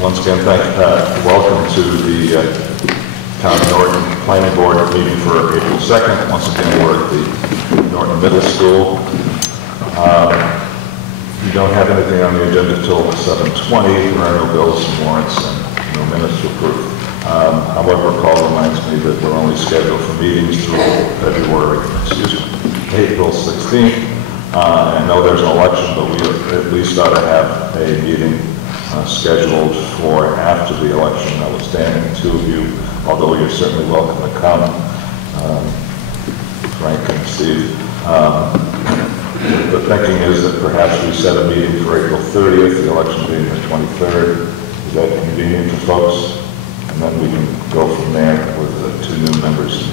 Once again, welcome to the Town of Norton Planning Board meeting for April 2nd. Once again, we're at the Norton Middle School. We don't have anything on the agenda until 7:20. There are no bills and warrants and no minutes to approve. However, Paul reminds me that we're only scheduled for meetings through April 16th. I know there's an election, but we at least ought to have a meeting scheduled for after the election, notwithstanding the two of you, although you're certainly welcome to come, Frank and Steve. The thinking is that perhaps we set a meeting for April 30th, the election being the 23rd. Is that convenient to folks? And then we can go from there with the two new members.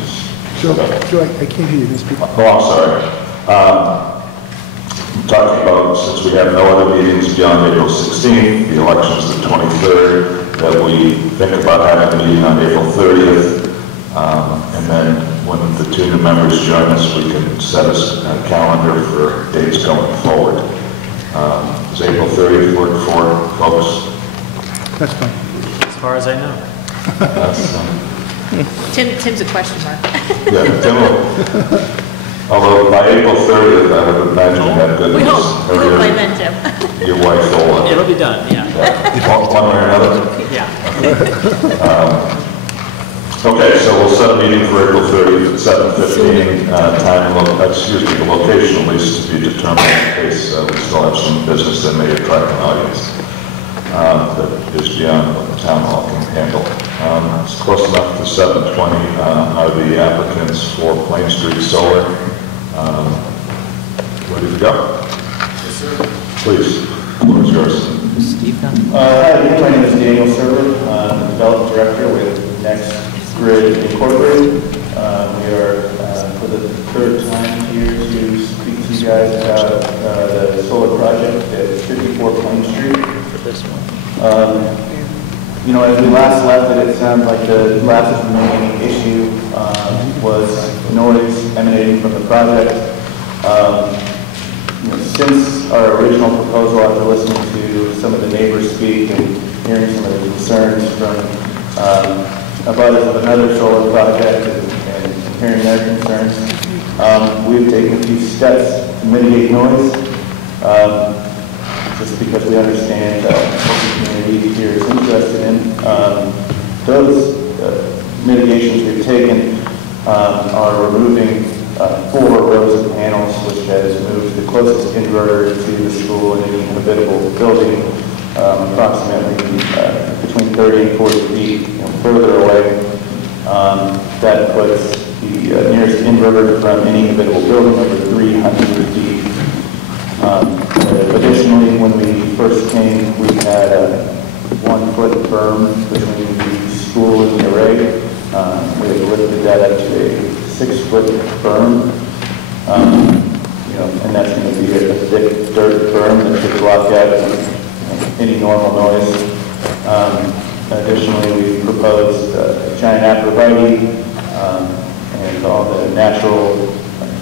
Joe, I can't hear you. Oh, I'm sorry. I'm talking about, since we have no other meetings beyond April 16th, the election's the 23rd, that we think about having a meeting on April 30th, and then when the two new members join us, we can set a calendar for dates going forward. Does April 30th work for folks? That's fine. As far as I know. Tim's a question mark. Yeah, Tim will. Although by April 30th, I would imagine you have good We news. hope by then, Tim. Your wife will. It'll be done, yeah. One way or another? Yeah. Okay, so we'll set a meeting for April 30th at 7:15. The location at least to be determined in case we still have some business that may attract an audience that is beyond what the town hall can handle. It's close enough to 7:20. Are the applicants for Plain Street Solar ready to go? Yes, sir. Please, the floor is yours. Steve, Hi, my name is Daniel Server. I'm the development director with Next Grid Incorporated. We are for the third time here to speak to you guys about the solar project at 54 Plain Street. for this one. You know, as we last left it, it sounds like the last remaining issue was noise emanating from the project. You know, since our original proposal, after listening to some of the neighbors speak and hearing some of the concerns from about another solar project and hearing their concerns, we've taken a few steps to mitigate noise. Just because we understand what the community here is interested in. Those mitigations we've taken are removing 4 rows of panels, which has moved the closest inverter to the school in any habitable building, approximately between 30 and 40 feet further away. That puts the nearest inverter from any habitable building over 300 feet. Additionally, when we first came, we had a 1-foot berm between the school and the array. We have lifted that up to a 6-foot berm. You know, and that's going to be a thick dirt berm that should block out any normal noise. Additionally, we proposed giant arborvitae and all the natural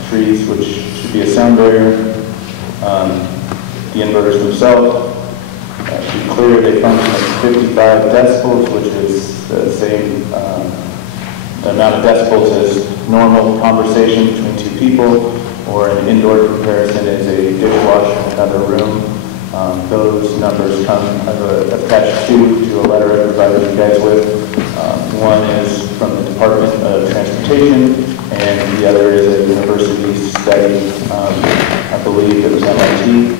trees, which should be a sound barrier. The inverters themselves, to be clear, they function at 55 decibels, which is the same amount of decibels as normal conversation between 2 people, or an indoor comparison is a dishwasher in another room. Those numbers come attached to a letter I provided you guys with. One is from the Department of Transportation, and the other is a university study. I believe it was MIT.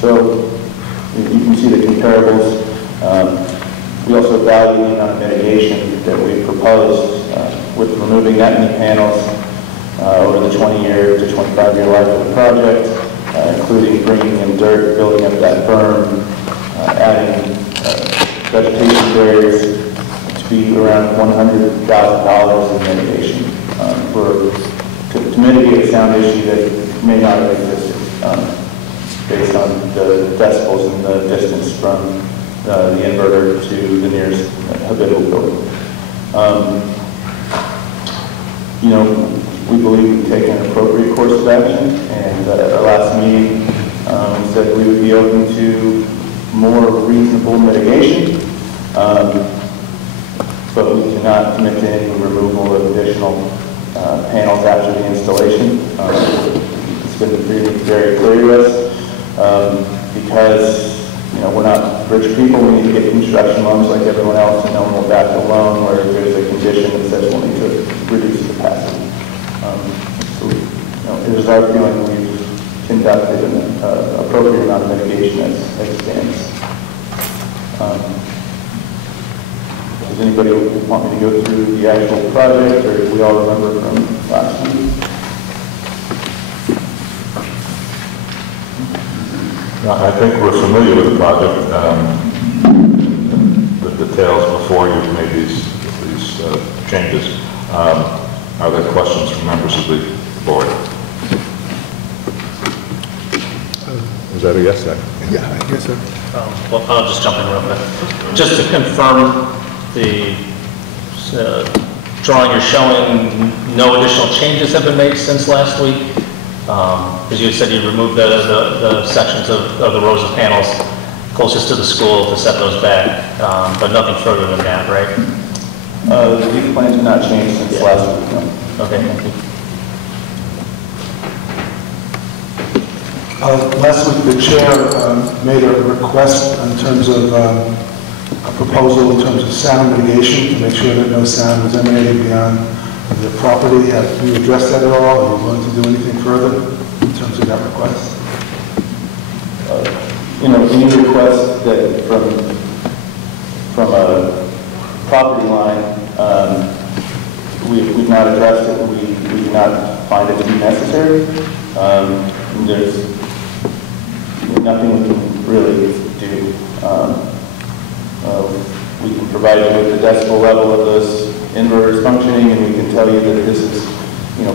So you can see the comparables. We also value the amount of mitigation that we proposed with removing that many panels over the 20-year to 25-year life of the project, including bringing in dirt, building up that berm, adding vegetation barriers to be around $100,000 in mitigation to mitigate a sound issue that may not have existed based on the decibels and the distance from the inverter to the nearest habitable building. You know, we believe we've taken an appropriate course of action, and at our last meeting, we said we would be open to more reasonable mitigation, but we cannot commit to any removal of additional panels after the installation. It's been very clear to us because we're not rich people. We need to get construction loans like everyone else, and no one will back the loan where there's a condition that says we'll need to reduce capacity. So it is our feeling we've conducted an appropriate amount of mitigation as it stands. Does anybody want me to go through the actual project, or do we all remember from last week? I think we're familiar with the project, the details before you've made these changes. Are there questions from members of the board? Is that a yes then? Yeah, I guess so. Well, I'll just jump in real quick. Just to confirm, the drawing you're showing, no additional changes have been made since last week? Because you said you removed the sections of the rows of panels closest to the school to set those back, but nothing further than that, right? These plans have not changed since last week. No. Okay, thank you. Last week, the chair made a request in terms of a proposal in terms of sound mitigation to make sure that no sound was emanating beyond the property. Have you addressed that at all? Are you willing to do anything further in terms of that request? Any request that from a property line, we've not addressed it. We do not find it to be necessary. There's nothing we can really do. We can provide you with the decibel level of those inverters functioning, and we can tell you that this is,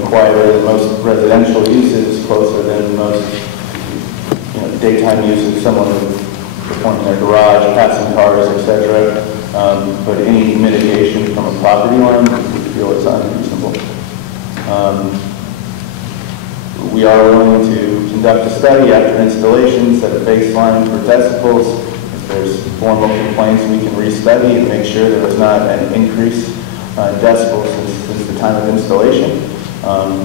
quieter than most residential uses, closer than most, daytime uses, someone performing their garage, passing cars, etc. But any mitigation from a property line, we feel is unreasonable. We are willing to conduct a study after installation, set a baseline for decibels. If there's formal complaints, we can restudy and make sure there was not an increase in decibels since the time of installation.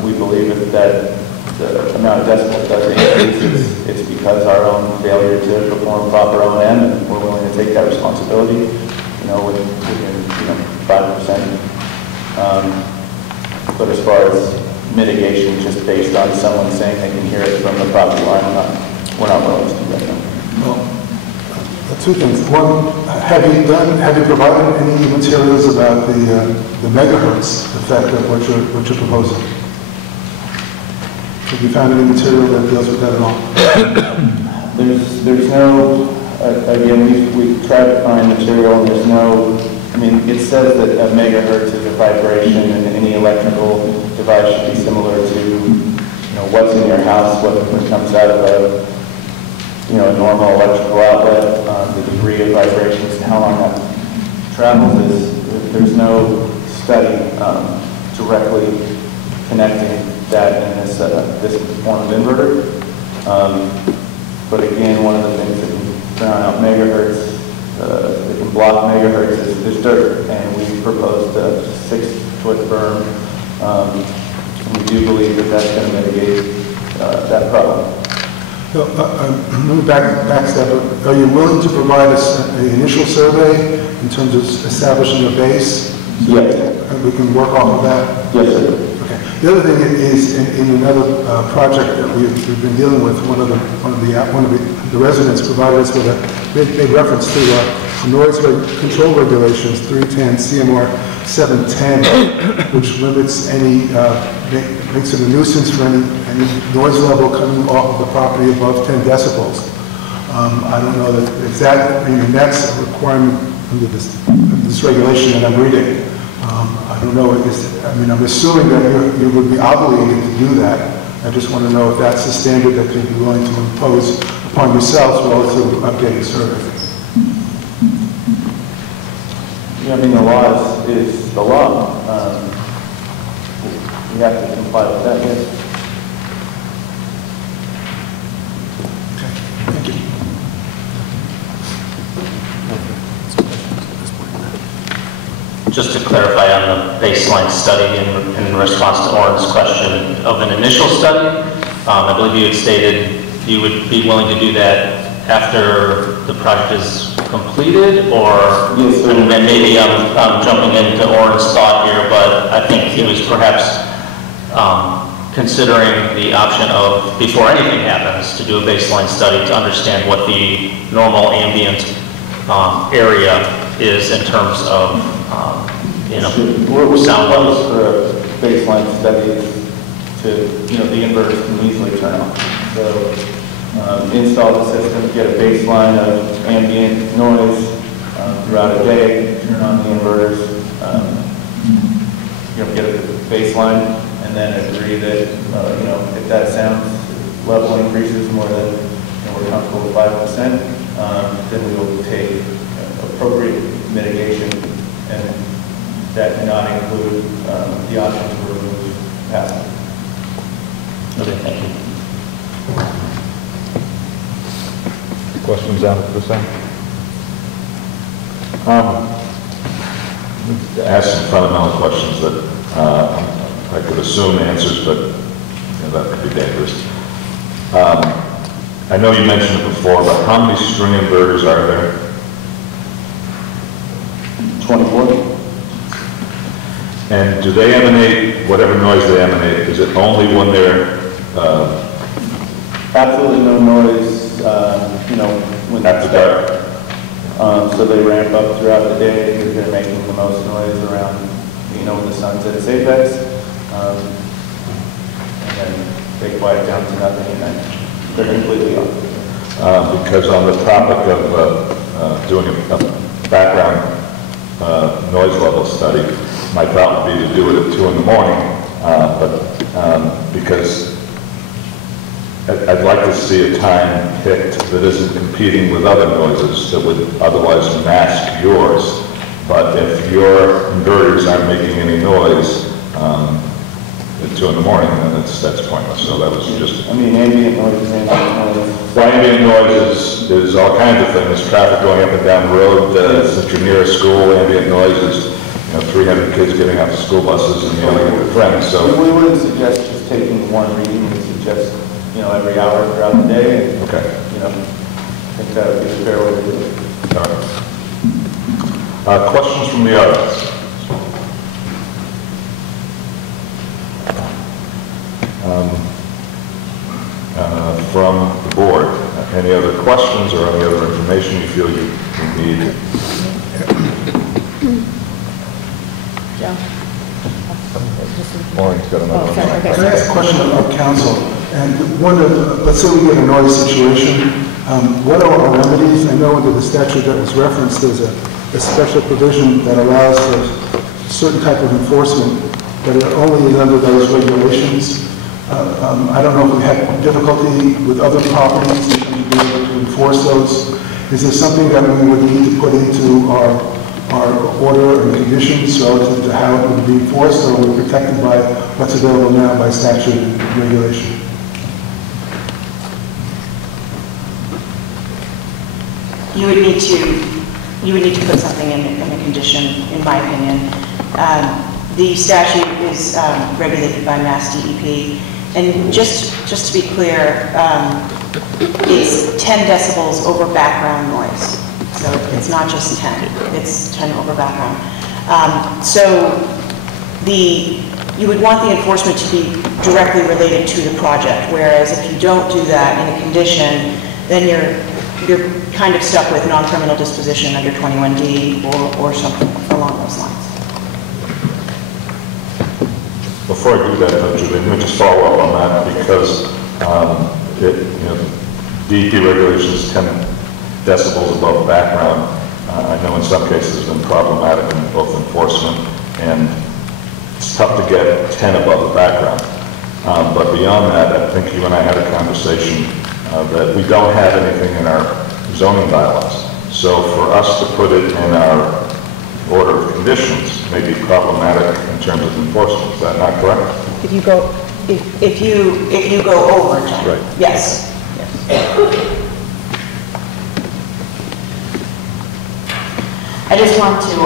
We believe that the amount of decibels does increase. It's because our own failure to perform proper O&M, and we're willing to take that responsibility, within 5%. But as far as mitigation, just based on someone saying they can hear it from the property line, we're not willing to do that. Well, two things. One, have you provided any materials about the megahertz effect of what you're proposing? Have you found any material that deals with that at all? There's no, again, we've tried to find material, and there's no, it says that a megahertz is a vibration, and any electrical device should be similar to, what's in your house, what comes out of a normal electrical outlet, the degree of vibrations, and how long that travels is, there's no study directly connecting that in this form of inverter. But again, one of the things that can drown out megahertz, that can block megahertz is dirt, and we proposed a 6-foot berm. And we do believe that that's going to mitigate that problem. So, let me back step. Are you willing to provide us an initial survey in terms of establishing a base? Yes. And we can work off of that? Yes, sir. Okay. The other thing is, in another project that we've been dealing with, one of the residents provided us with made reference to noise control regulations 310 CMR 710, which limits makes it a nuisance for any noise level coming off of the property above 10 decibels. I don't know if that's a requirement under this regulation that I'm reading. I don't know, I'm assuming that you would be obligated to do that. I just want to know if that's the standard that you'd be willing to impose upon yourselves relative to updating survey. Yeah, the law is the law. We have to comply with that, yes. Okay, thank you. just to clarify on the baseline study in response to Oren's question of an initial study, I believe you had stated you would be willing to do that after the project is completed, or Yes, sir. and then maybe I'm jumping into Oren's thought here, but I think he was perhaps considering the option of, before anything happens, to do a baseline study to understand what the normal ambient area is in terms of, We're sound levels. for a baseline study to, the inverters can easily turn on. So, install the system, get a baseline of ambient noise throughout a day, turn on the inverters, get a baseline, and then agree that, if that sound level increases more than, we're comfortable with 5%, then we will take appropriate mitigation, and that not include the option to remove passive. Okay, thank you. Questions down at this end? Ask some fundamental questions that I could assume answers, but that could be dangerous. I know you mentioned it before, but how many string inverters are there? 24? And do they emanate, whatever noise they emanate, is it only when they're Absolutely no noise, when after dark? So they ramp up throughout the day because they're making the most noise around, when the sun's at its apex. And then they quiet down to nothing and then they're completely off. Because on the topic of doing a background noise level study, my thought would be to do it at 2 in the morning, because I'd like to see a time picked that isn't competing with other noises that would otherwise mask yours. But if your inverters aren't making any noise at 2 in the morning, then that's pointless. So that was just... ambient noise is ambient noise. Well, ambient noise is all kinds of things. Traffic going up and down the road, since you're near a school, ambient noise is 300 kids getting off the school buses and yelling at their friends. So We wouldn't suggest just taking one reading, we suggest, every hour throughout the day. And, okay. I think that would be a fair way to do it. All right. Questions from the audience? From the board, any other questions or any other information you feel you need? Joe? Maureen's got another Oh, one. sorry, okay. Can I ask a question of council? And let's say we get a noise situation, what are our remedies? I know under the statute that was referenced, there's a special provision that allows for a certain type of enforcement, but it only is under those regulations. I don't know if we have difficulty with other properties in terms of being able to enforce those. Is there something that we would need to put into our order and conditions relative to how it would be enforced, or are we protected by what's available now by statute and regulation? You would need to put something in the condition, in my opinion. The statute is regulated by Mass DEP, and just to be clear, it's 10 decibels over background noise. So it's not just 10, it's 10 over background. You would want the enforcement to be directly related to the project, whereas if you don't do that in a condition, then you're kind of stuck with non-criminal disposition under 21D or something along those lines. Before I do that, Julie, let me just follow up on that, because DEP regulations 10 decibels above background. I know in some cases it's been problematic in both enforcement, and it's tough to get 10 above the background. But beyond that, I think you and I had a conversation that we don't have anything in our zoning bylaws. So for us to put it in our order of conditions may be problematic in terms of enforcement. Is that not correct? If you go over 10. Right. Yes. I just want to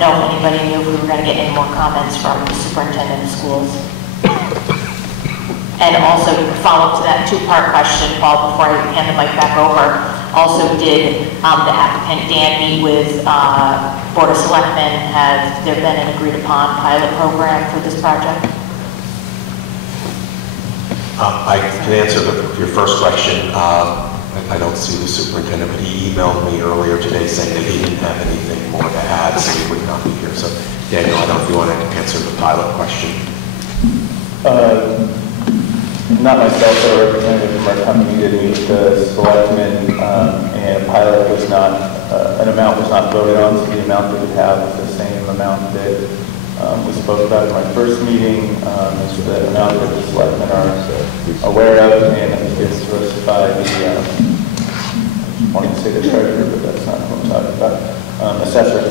know if anybody knew if we were going to get any more comments from the superintendent of schools. And also, to follow up to that two-part question, Paul, before I hand the mic back over, also did the applicant Dan meet with Board of Selectmen? Has there been an agreed-upon pilot program for this project? I can answer your first question. I don't see the superintendent, but he emailed me earlier today saying that he didn't have anything more to add, so he would not be here. So, Daniel, I don't know if you want to answer the pilot question. Not myself, but a representative from our company did meet with the selectmen, and a pilot was not, an amount was not voted on, so the amount that we have is the same amount that we spoke about in my first meeting. It's the amount that the selectmen are aware of, and I think it's sourced by the, I wanted to say the treasurer, but that's not what I'm talking about, assessor,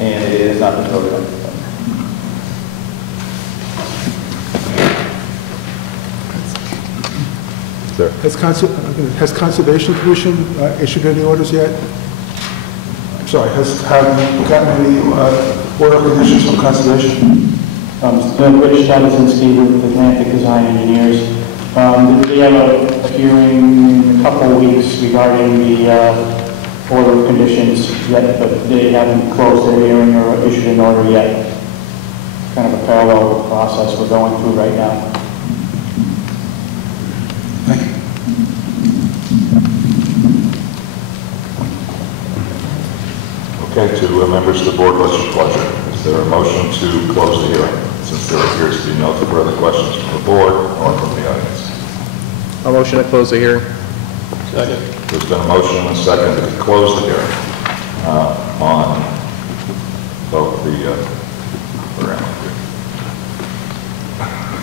and it has not been voted on. There. Has Conservation Commission issued any orders yet? I'm sorry, have you gotten any order conditions from Conservation? Rich Jabotinsky with Atlantic Design Engineers. They have a hearing in a couple of weeks regarding the order of conditions, yet, but they haven't closed their hearing or issued an order yet. Kind of a parallel process we're going through right now. Okay, to members of the board, what's your pleasure? Is there a motion to close the hearing, since there appears to be no further questions from the board or from the audience? A motion to close the hearing. Second. There's been a motion and a second to close the hearing on both the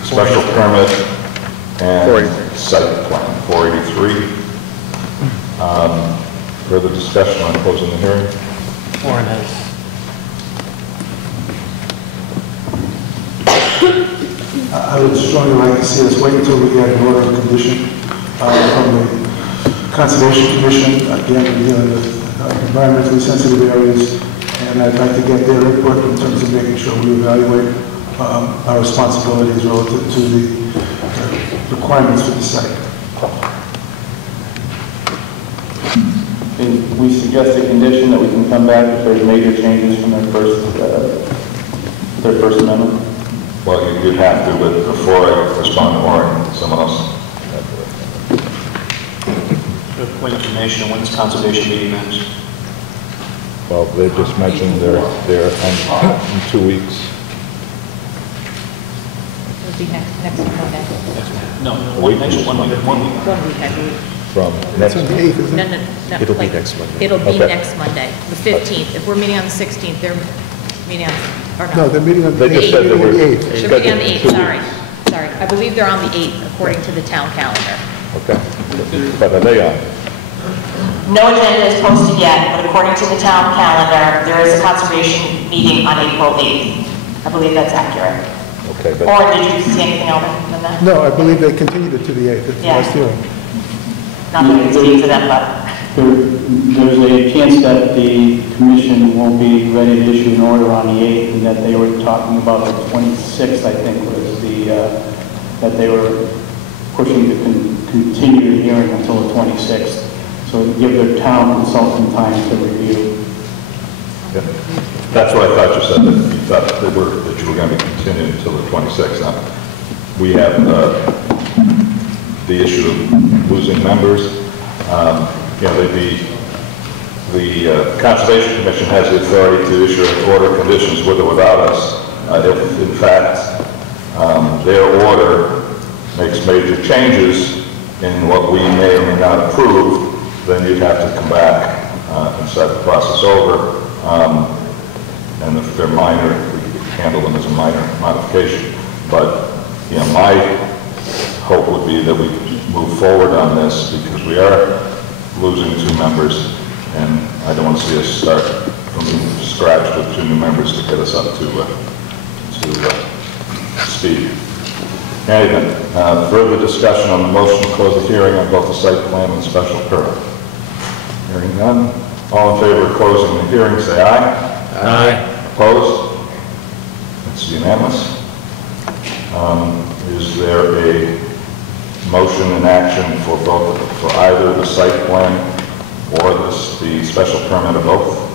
special permit and site plan, 483. Further discussion on closing the hearing? Warren has. I would strongly like to see us wait until we get an order of condition from the Conservation Commission, again, dealing with environmentally sensitive areas, and I'd like to get their input in terms of making sure we evaluate our responsibilities relative to the requirements for the site. We suggest a condition that we can come back if there's major changes from their first amendment. Well, you'd have to, but before I respond to Warren, someone else. Point of information, when's conservation meeting next? Well, they just mentioned they're in 2 weeks. It'll be next Monday. No, Wait. next one week. 1 week, I believe. From It's next on the month. 8th, isn't No, it? no, no. It'll be like, next Monday. It'll be Okay. next Monday, the 15th. If we're meeting on the 16th, they're meeting on, or No, they're meeting on the They just said they were- 8th. They're meeting on the 8th, scheduled sorry. 2 weeks. Sorry. I believe they're on the 8th, according to the town calendar. Okay. But are they on? No agenda is posted yet, but according to the town calendar, there is a conservation meeting on April 8th. I believe that's accurate. Okay, but Or did you see anything else than that? No, I believe they continued it to the 8th, at the Yeah. last hearing. Not that it's speak for them, but There's a chance that the commission won't be ready to issue an order on the 8th, and that they were talking about the 26th, I think, was that they were pushing to continue the hearing until the 26th. So to give their town consultant time to review. Yeah. That's what I thought you said, that you thought that you were going to be continuing until the 26th. Now, we have the issue of losing members. You know, the Conservation Commission has the authority to issue an order of conditions with or without us. If, in fact, their order makes major changes in what we may or may not approve, then you'd have to come back and start the process over. And if they're minor, we handle them as a minor modification. But, you know, my hope would be that we move forward on this, because we are losing 2 members, and I don't want to see us start from scratch with 2 new members to get us up to speed. Anyway, further discussion on the motion to close the hearing on both the site plan and special permit. Hearing none, All in favor of closing the hearing, say aye. Aye. Opposed? It's unanimous. Is there a motion in action for both, for either the site plan or the special permit or both?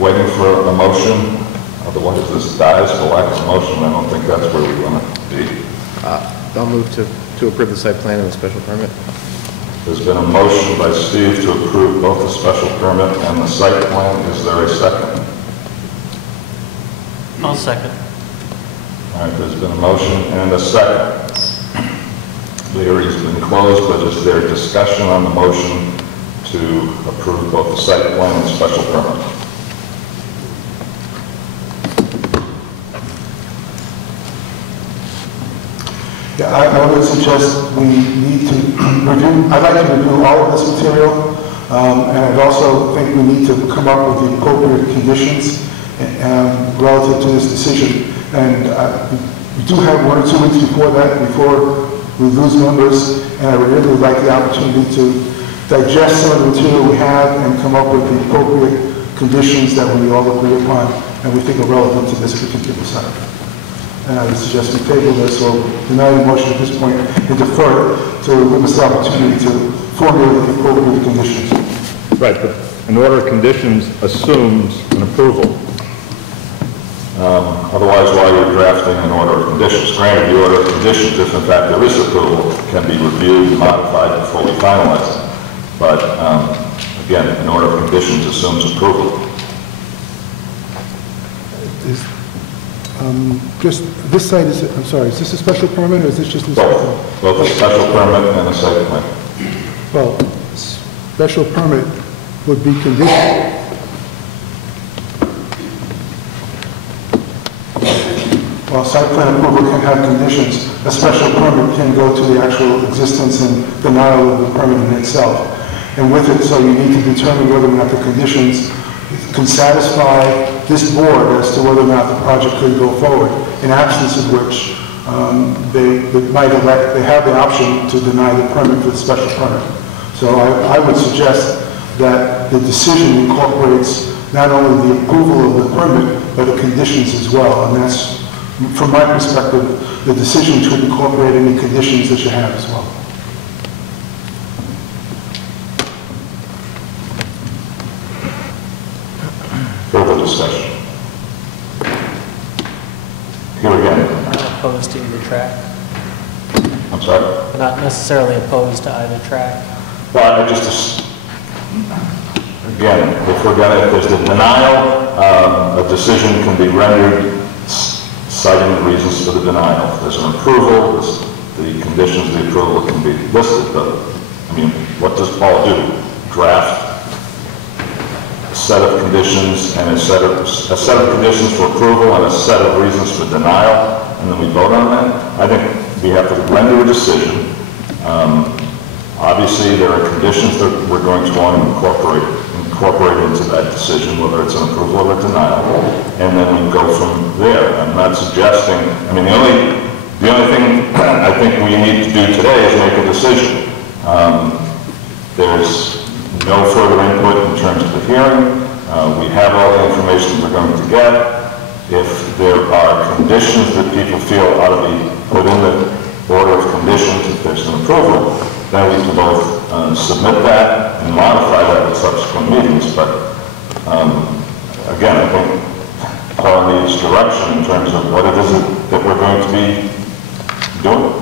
Waiting for a motion, otherwise this dies for lack of a motion. I don't think that's where we want to be. I'll move to approve the site plan and the special permit. There's been a motion by Steve to approve both the special permit and the site plan. Is there a second? I'll second. All right, there's been a motion and a second. The hearing's been closed, but is there discussion on the motion to approve both the site plan and special permit? Yeah, I would suggest we need to review, I'd like to review all of this material, and I'd also think we need to come up with the appropriate conditions relative to this decision. And we do have 1 or 2 weeks before that, before we lose members, and I would really like the opportunity to digest some of the material we have and come up with the appropriate conditions that we all agree upon and we think are relevant to this particular site. And I would suggest we table this or deny the motion at this point and defer it to give us the opportunity to formulate the appropriate conditions. Right, but an order of conditions assumes an approval. Otherwise, while you're drafting an order of conditions, granted the order of conditions, if in fact there is approval, can be reviewed, modified before we finalize it. But again, an order of conditions assumes approval. Just, this site is, I'm sorry, is this a special permit or is this just a site plan? Both a special permit and a site plan. Well, special permit would be conditional. While site plan approval can have conditions, a special permit can go to the actual existence and denial of the permit in itself. And with it, so you need to determine whether or not the conditions can satisfy this board as to whether or not the project could go forward, in absence of which they might elect, they have the option to deny the permit for the special permit. So I would suggest that the decision incorporates not only the approval of the permit, but the conditions as well. And that's, from my perspective, the decision should incorporate any conditions that you have as well. Further discussion. Here again. Not opposed to either track. I'm sorry? Not necessarily opposed to either track. Well, I just, again, if we're going to, if there's the denial, a decision can be rendered citing the reasons for the denial. If there's an approval, the conditions of the approval can be listed. But, I mean, what does Paul do? Draft a set of conditions and a set of conditions for approval and a set of reasons for denial, and then we vote on that? I think we have to render a decision. Obviously, there are conditions that we're going to want to incorporate into that decision, whether it's an approval or a denial, and then we go from there. I'm not suggesting, I mean, the only thing I think we need to do today is make a decision. There's no further input in terms of the hearing. We have all the information we're going to get. If there are conditions that people feel ought to be put in the order of conditions, if there's an approval, then we can both submit that and modify that at subsequent meetings. But again, I think Paul needs direction in terms of what it is that we're going to be doing.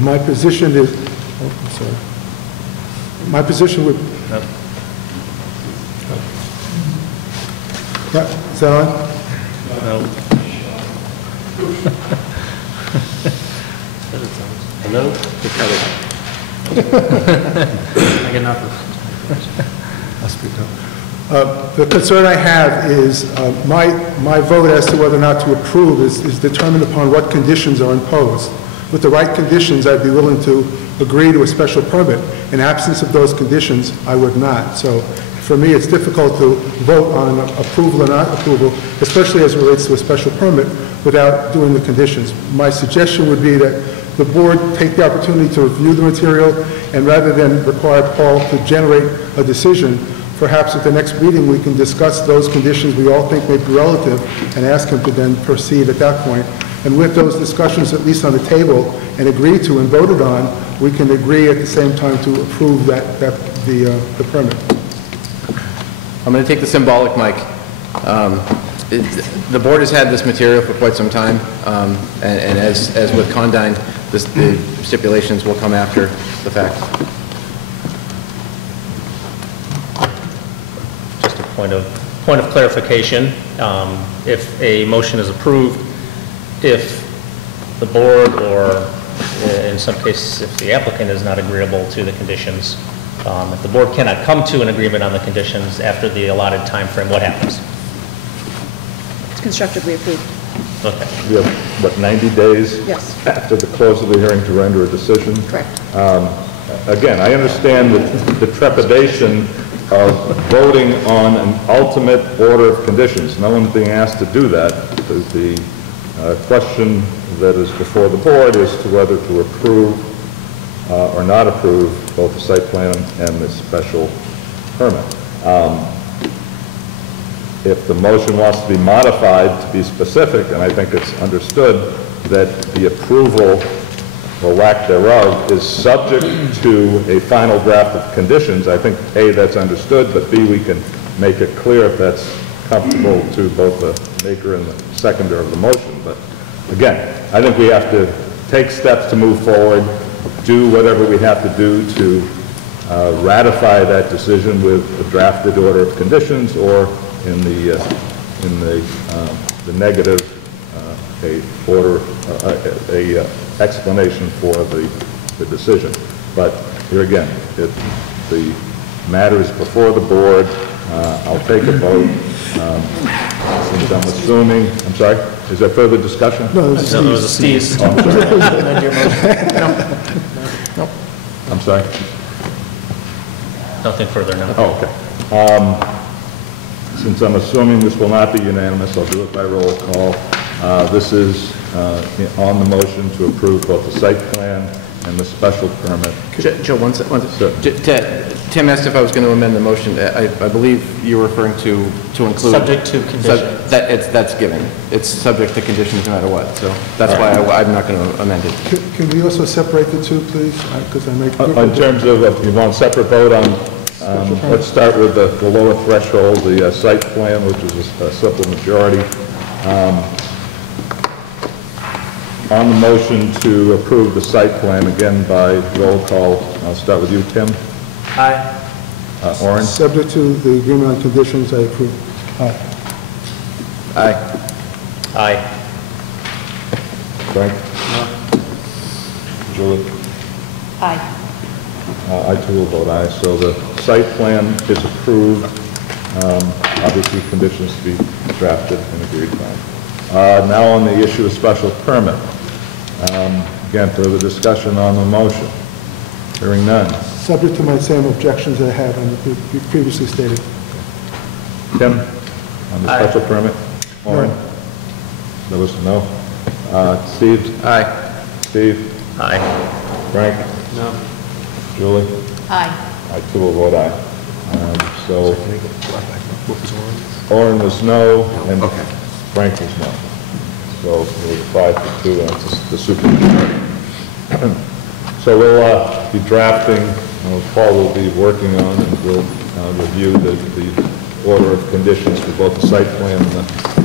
My position is, oh, I'm sorry. My position would, yeah, is that on? No. Hello? I get nothing. I'll speak up. The concern I have is my vote as to whether or not to approve is determined upon what conditions are imposed. With the right conditions, I'd be willing to agree to a special permit. In absence of those conditions, I would not. So for me, it's difficult to vote on approval or not approval, especially as it relates to a special permit, without doing the conditions. My suggestion would be that the board take the opportunity to review the material, and rather than require Paul to generate a decision, perhaps at the next meeting, we can discuss those conditions we all think may be relative and ask him to then proceed at that point. And with those discussions at least on the table and agreed to and voted on, we can agree at the same time to approve the permit. I'm going to take the symbolic mic. The board has had this material for quite some time, and as with Condyne, the stipulations will come after the fact. Just a point of clarification. If a motion is approved, if the board, or in some cases, if the applicant is not agreeable to the conditions, if the board cannot come to an agreement on the conditions after the allotted time frame, what happens? It's constructively approved. Okay. We have, what, 90 days? Yes. After the close of the hearing to render a decision? Correct. Again, I understand the trepidation of voting on an ultimate order of conditions. No one's being asked to do that. The question that is before the board is to whether to approve or not approve both the site plan and the special permit. If the motion wants to be modified to be specific, and I think it's understood that the approval or lack thereof is subject to a final draft of conditions, I think, A, that's understood, but B, we can make it clear if that's comfortable to both the maker and the seconder of the motion. But again, I think we have to take steps to move forward, do whatever we have to do to ratify that decision with a drafted order of conditions, or in the negative, a explanation for the decision. But here again, if the matter is before the board, I'll take a vote. Since I'm assuming, I'm sorry, is there further discussion? No, It was a Steve's. Oh, I'm sorry. Amend your motion. Nope. I'm sorry? Nothing further, no. Oh, okay. Since I'm assuming this will not be unanimous, I'll do it by roll call. This is on the motion to approve both the site plan and the special permit. Joe, one second. Sure. Tim asked if I was going to amend the motion. I believe you were referring to include... Subject to conditions. That's given. It's subject to conditions no matter what, so that's why I'm not going to amend it. Can we also separate the two, please? Because I make... In terms of, if you want a separate vote on, let's start with the lower threshold, the site plan, which is a simple majority. On the motion to approve the site plan, again by roll call, I'll start with you, Tim. Aye. Orin? Subject to the agreement on conditions, I approve. Aye. Aye. Aye. Frank? Julie? Aye. I too will vote aye. So the site plan is approved. Obviously, conditions to be drafted and agreed upon. Now on the issue of special permit. Again, further discussion on the motion. Hearing none. Subject to my same objections I had on the previously stated. Tim, on the Aye. special permit? Orin? Lewis, no. Steve? Aye. Steve? Aye. Frank? No. Julie? Aye. I too will vote aye. So Orin was no, and Frank was no. So it was 5-2, and it's the supermajority. So we'll be drafting, Paul will be working on, and we'll review the order of conditions for both the site plan and the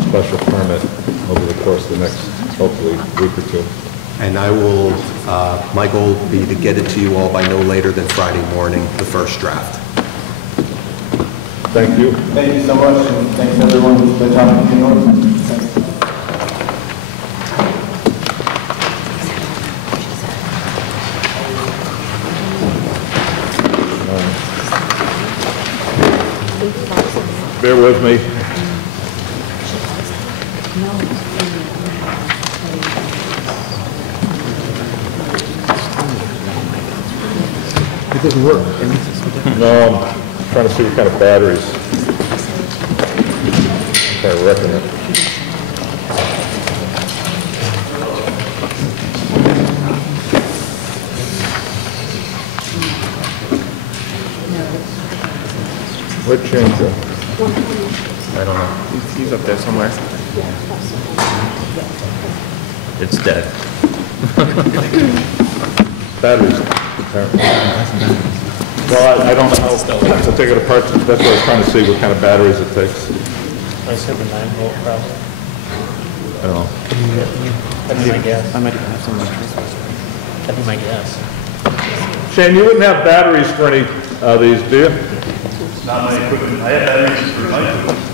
special permit over the course of the next, hopefully, week or two. And I will, my goal will be to get it to you all by no later than Friday morning, the first draft. Thank you. Thank you so much, and thanks everyone who's been talking to me. Thanks. Bear with me. It doesn't work. No, I'm trying to see what kind of batteries. Okay, I reckon it. What changed it? I don't know. He's up there somewhere. It's dead. Batteries, apparently. Well, I don't know how to take it apart. That's what I was trying to see, what kind of batteries it takes. I said the 9-volt probably. I don't know. That'd be my guess. I might even have some batteries. That'd be my guess. Shane, you wouldn't have batteries for any of these, do you? Not my equipment. I have batteries for my equipment.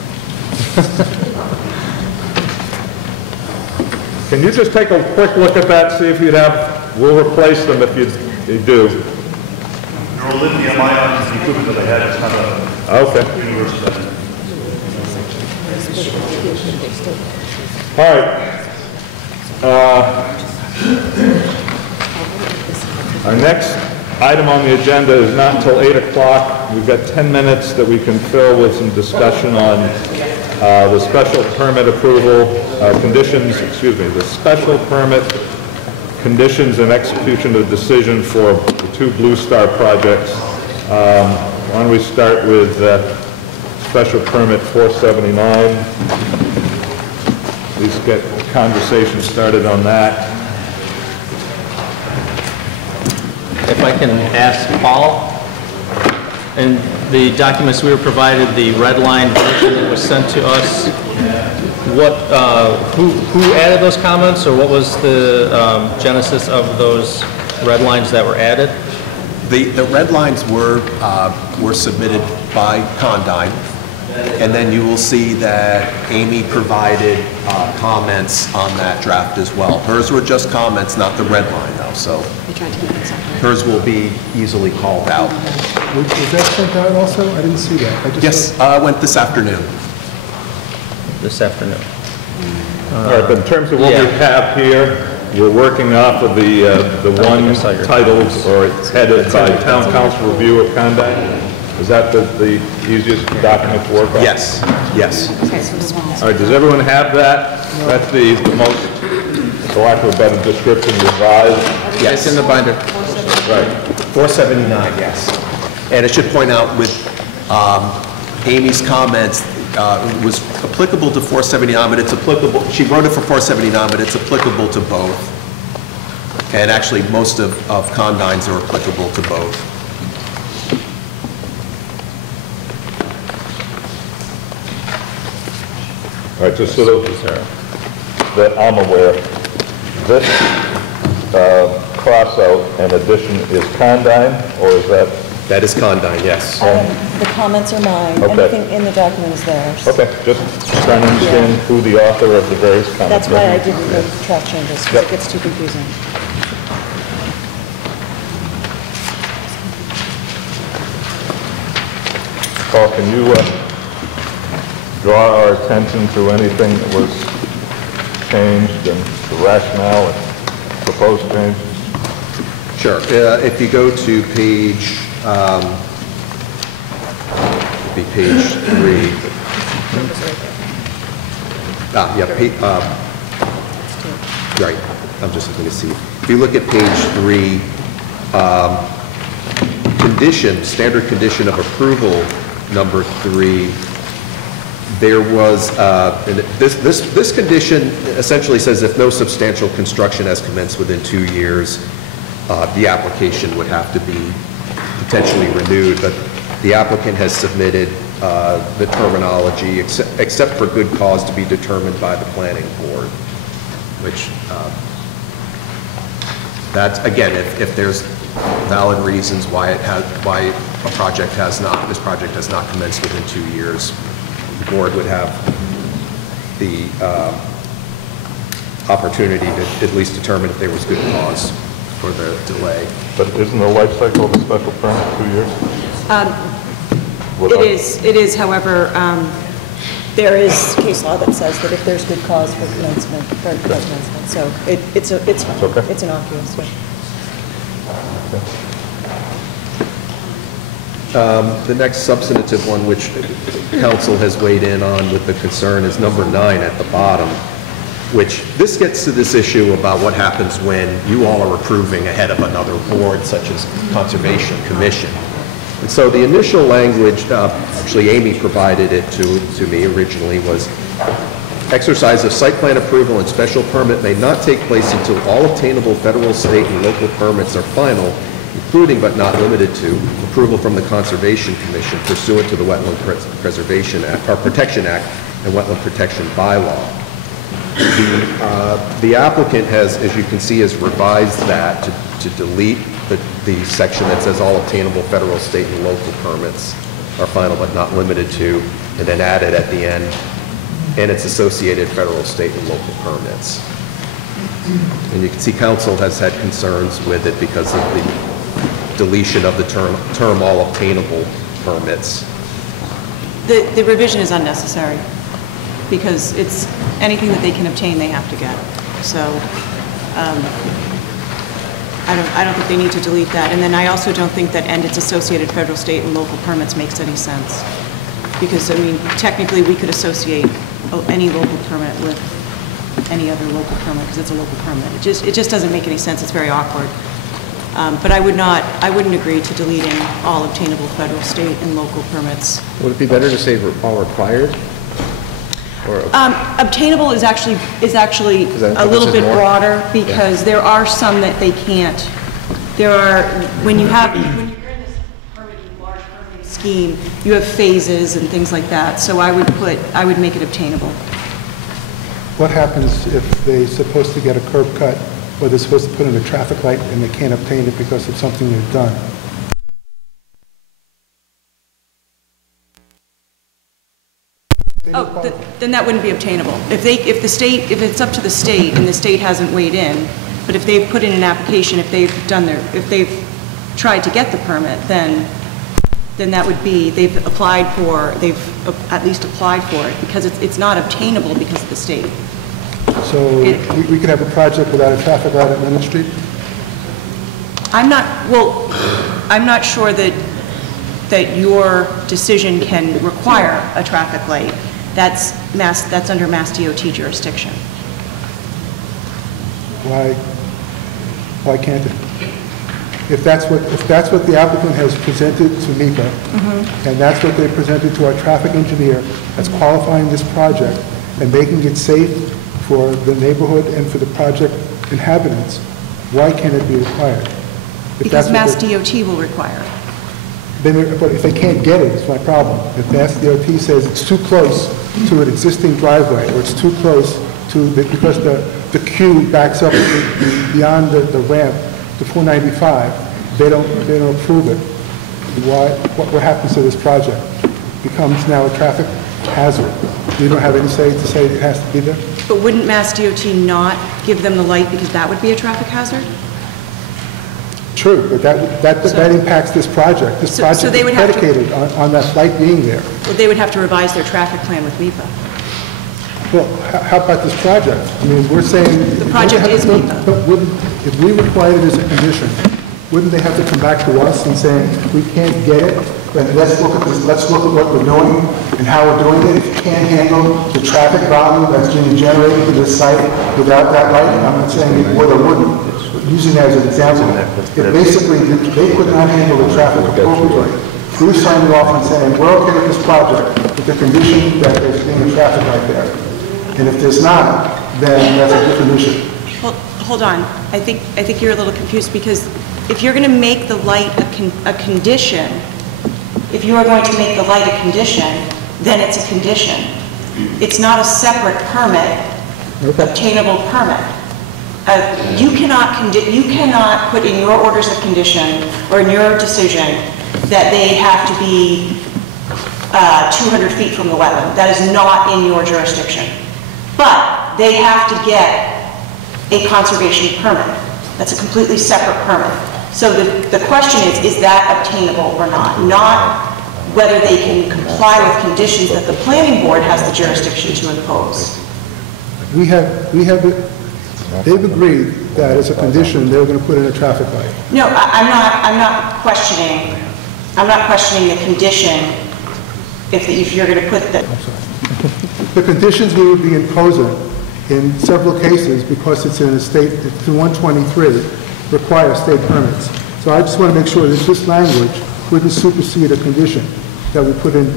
Can you just take a quick look at that, see if you'd have, we'll replace them if you do. They're all lithium ions, the equipment that I had is kind of Okay. universal. All right. Our next item on the agenda is not until 8 o'clock. We've got 10 minutes that we can fill with some discussion on the special permit approval conditions, the special permit conditions and execution of decision for the 2 Blue Star projects. Why don't we start with special permit 479. Please get conversation started on that. If I can ask Paul, in the documents we were provided, the red line version that was sent to us, who added those comments, or what was the genesis of those red lines that were added? The red lines were submitted by Condyne, and then you will see that Amy provided comments on that draft as well. Hers were just comments, not the red line though, so hers will be easily called out. Was that sent out also? I didn't see that. I just Yes, went this afternoon. This afternoon. All right, but in terms of what we have here, we're working off of the one titled or headed by Town Council Review of Conduct. Is that the easiest document to work on? Yes, yes. All right, does everyone have that? That's the most, for lack of a better description, revised? Yes. It's in the binder. Right. 479, yes. And it should point out with Amy's comments, it was applicable to 479, but it's applicable, she wrote it for 479, but it's applicable to both. And actually, most of Condyne's are applicable to both. All right, just so that I'm aware, this cross-out and addition is Condyne, or is that? That is Condyne, yes. The comments are mine. Okay. Anything in the document is theirs. Okay, just trying to understand who the author of the various comments That's why I are. didn't make track changes, because it gets too confusing. Paul, can you draw our attention to anything that was changed and the rationale and proposed change? Sure. If you go to page, it'd be page 3. Right. I'm just looking to see. If you look at page 3, standard condition of approval number 3, there was, and this condition essentially says if no substantial construction has commenced within 2 years, the application would have to be potentially renewed, but the applicant has submitted the terminology, except for good cause to be determined by the planning board, which, that's, again, if there's valid reasons why this project has not commenced within 2 years, the board would have the opportunity to at least determine if there was good cause for the delay. But isn't the life cycle of a special permit 2 years? It is, however, there is case law that says that if there's good cause for commencement, so it's okay. It's innocuous. Yeah. The next substantive one, which council has weighed in on with the concern, is number 9 at the bottom, which this gets to this issue about what happens when you all are approving ahead of another board, such as Conservation Commission. And so the initial language, actually Amy provided it to me originally, was exercise of site plan approval and special permit may not take place until all obtainable federal, state, and local permits are final, including but not limited to approval from the Conservation Commission pursuant to the Wetland Preservation Act, or Protection Act and Wetland Protection Bylaw. The applicant has, as you can see, has revised that to delete the section that says all obtainable federal, state, and local permits are final but not limited to, and then added at the end, and its associated federal, state, and local permits. And you can see council has had concerns with it because of the deletion of the term all obtainable permits. The revision is unnecessary because it's anything that they can obtain, they have to get. So I don't think they need to delete that. And then I also don't think that and its associated federal, state, and local permits makes any sense. Because, I mean, technically we could associate any local permit with any other local permit because it's a local permit. It just doesn't make any sense. It's very awkward. But I wouldn't agree to deleting all obtainable federal, state, and local permits. Would it be better to say all required? Or obtainable is actually a little bit broader because there are some that they can't. There are, when you're in this permitting, large permitting scheme, you have phases and things like that. So I would make it obtainable. What happens if they're supposed to get a curb cut or they're supposed to put in a traffic light and they can't obtain it because of something they've done? Then that wouldn't be obtainable. If it's up to the state and the state hasn't weighed in, but if they've put in an application, if they've tried to get the permit, then that would be, they've at least applied for it because it's not obtainable because of the state. So we could have a project without a traffic light at Leonard Street? I'm not sure that your decision can require a traffic light. That's under Mass DOT jurisdiction. Why can't it? If that's what the applicant has presented to MEPA, and that's what they presented to our traffic engineer as qualifying this project and making it safe for the neighborhood and for the project inhabitants, why can't it be required? Because Mass DOT will require it. But if they can't get it, it's my problem. If Mass DOT says it's too close to an existing driveway, or it's too close to, because the queue backs up beyond the ramp to 495, they don't approve it. What happens to this project? It becomes now a traffic hazard. You don't have any say to say it has to be there? But wouldn't Mass DOT not give them the light because that would be a traffic hazard? True, but that impacts this project. This project is predicated on that light being there. Well, they would have to revise their traffic plan with MEPA. Well, how about this project? I mean, we're saying... The project is MEPA. If we required it as a condition, wouldn't they have to come back to us and say, we can't get it, then let's look at this, let's look at what we're doing and how we're doing it. If you can't handle the traffic volume that's being generated to this site without that light, I'm not saying it would or wouldn't. Using that as an example, if basically they could not handle the traffic appropriately, we're signing off and saying, we're okay with this project with the condition that there's being a traffic light there. And if there's not, then that's a different issue. Well, hold on. I think you're a little confused because if you're going to make the light a condition, if you are going to make the light a condition, then it's a condition. It's not a separate permit, obtainable permit. You cannot put in your orders of condition or in your decision that they have to be 200 feet from the wetland. That is not in your jurisdiction. But they have to get a conservation permit. That's a completely separate permit. So the question is that obtainable or not? Not whether they can comply with conditions that the planning board has the jurisdiction to impose. They've agreed that as a condition, they're going to put in a traffic light. No, I'm not questioning I'm not questioning the condition if you're going to put the, The conditions we would be imposing in several cases, because it's in a state, it's in 123, require state permits. So I just want to make sure that this language wouldn't supersede a condition that we put in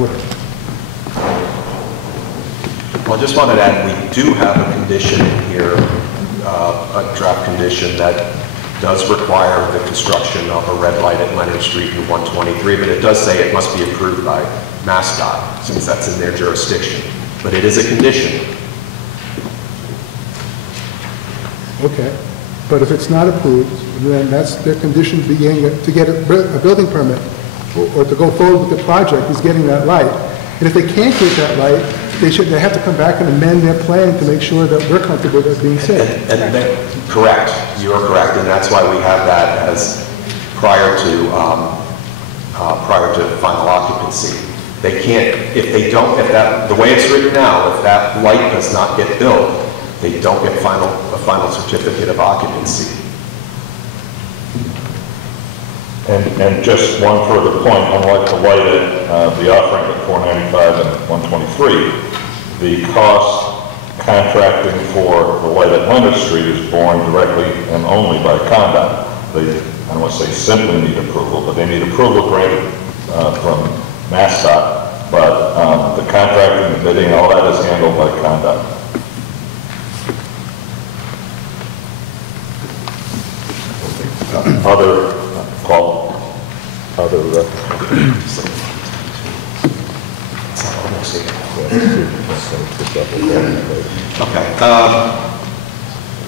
order. Well, I just wanted to add, we do have a condition in here, a draft condition that does require the construction of a red light at Leonard Street in 123, but it does say it must be approved by MassDOT, since that's in their jurisdiction. But it is a condition. Okay. But if it's not approved, then that's their condition to get a building permit or to go forward with the project is getting that light. And if they can't get that light, they have to come back and amend their plan to make sure that we're comfortable with it being safe. Correct, you are correct, and that's why we have that as prior to final occupancy. They can't, the way it's written now, if that light does not get built, they don't get a final certificate of occupancy. And just one further point, unlike the light at the offering at 495 and 123, the cost contracting for the light at Leonard Street is borne directly and only by CONDOT. They, I don't want to say simply need approval, but they need approval granted from MassDOT, but the contracting, the bidding, all that is handled by CONDOT. Okay.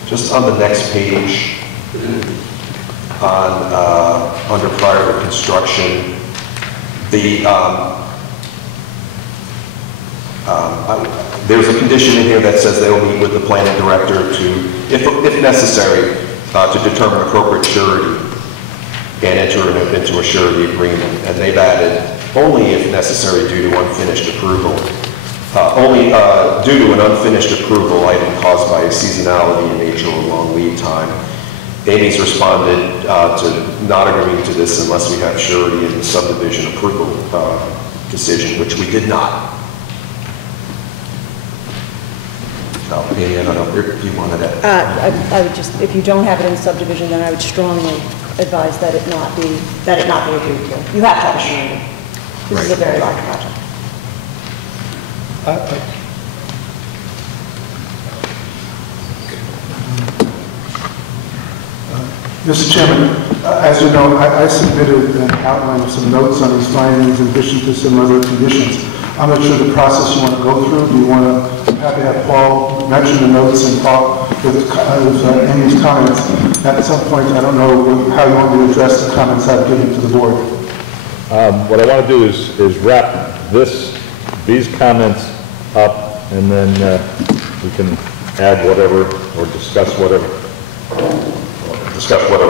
Just on the next page, under prior to construction, there's a condition in here that says they'll meet with the planning director to, if necessary, to determine appropriate surety and enter into a surety agreement. And they've added only if necessary due to unfinished approval. Only due to an unfinished approval item caused by a seasonality in nature or long lead time. Amy's responded to not agreeing to this unless we have surety in the subdivision approval decision, which we did not. So, Amy, I don't know if you wanted to. I would just, if you don't have it in subdivision, then I would strongly advise that it not be agreed to. You have to have a surety. This is a very large project. Mr. Chairman, as you know, I submitted an outline of some notes on these findings in addition to some other conditions. I'm not sure the process you want to go through. Do you want to have Paul mention the notes and Paul with Amy's comments? At some point, I don't know how you want to address the comments I've given to the board. What I want to do is wrap these comments up, and then we can add whatever or discuss whatever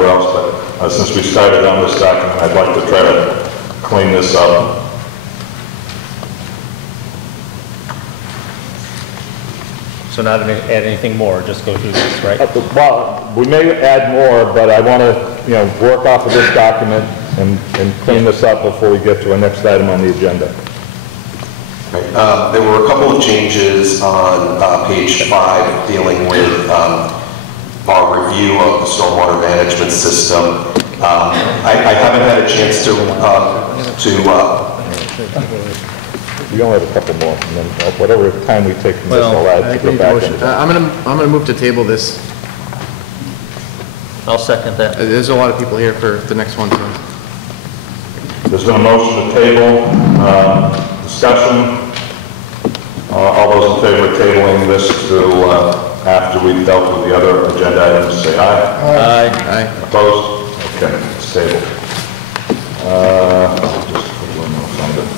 else, but since we started on this document, I'd like to try to clean this up. So not add anything more, just go through this, right? Well, we may add more, but I want to, work off of this document and clean this up before we get to our next item on the agenda. Right. There were a couple of changes on page 5 dealing with our review of the stormwater management system. I haven't had a chance to we only have a couple more, and then whatever time we take from this, I'll add to go back. I'm gonna move to table this. I'll second that. There's a lot of people here for the next one, so. There's been a motion to table, discussion. All those in favor of tabling this to after we've dealt with the other agenda items, say aye. Aye. Aye. Opposed? Okay, it's tabled. Just one more find it.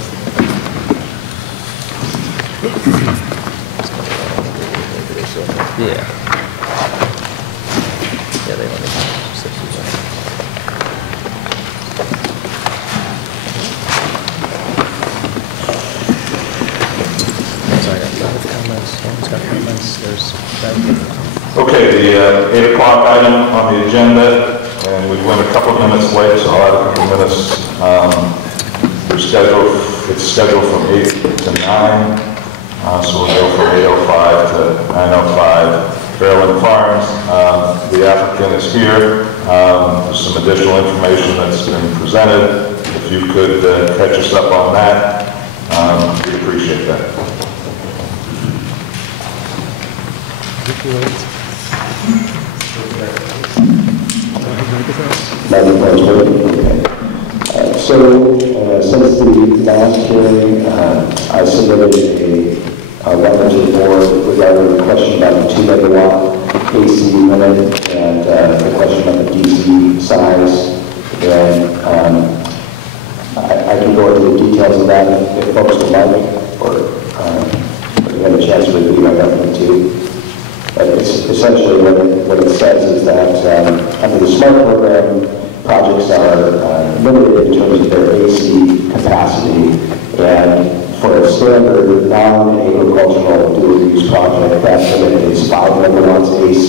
Yeah. Yeah, they want to. Okay, the 8 o'clock item on the agenda and we went a couple of minutes late, so I'll add a couple minutes. It's scheduled from 8 to 9, so we'll go from 8:05 to 9:05. Fairland Farms, the applicant is here. There's some additional information that's been presented. If you could catch us up on that, we appreciate that. Since the last hearing, I submitted a letter to the board regarding the question about the 2 megawatt AC limit and the question about the DC size. And I can go into the details of that if folks would like, or if you have a chance to review my document too. But it's essentially what it says is that under the SMART program, projects are limited in terms of their AC capacity, and for a standard non-agricultural dual-use project, that limit is 5 megawatts AC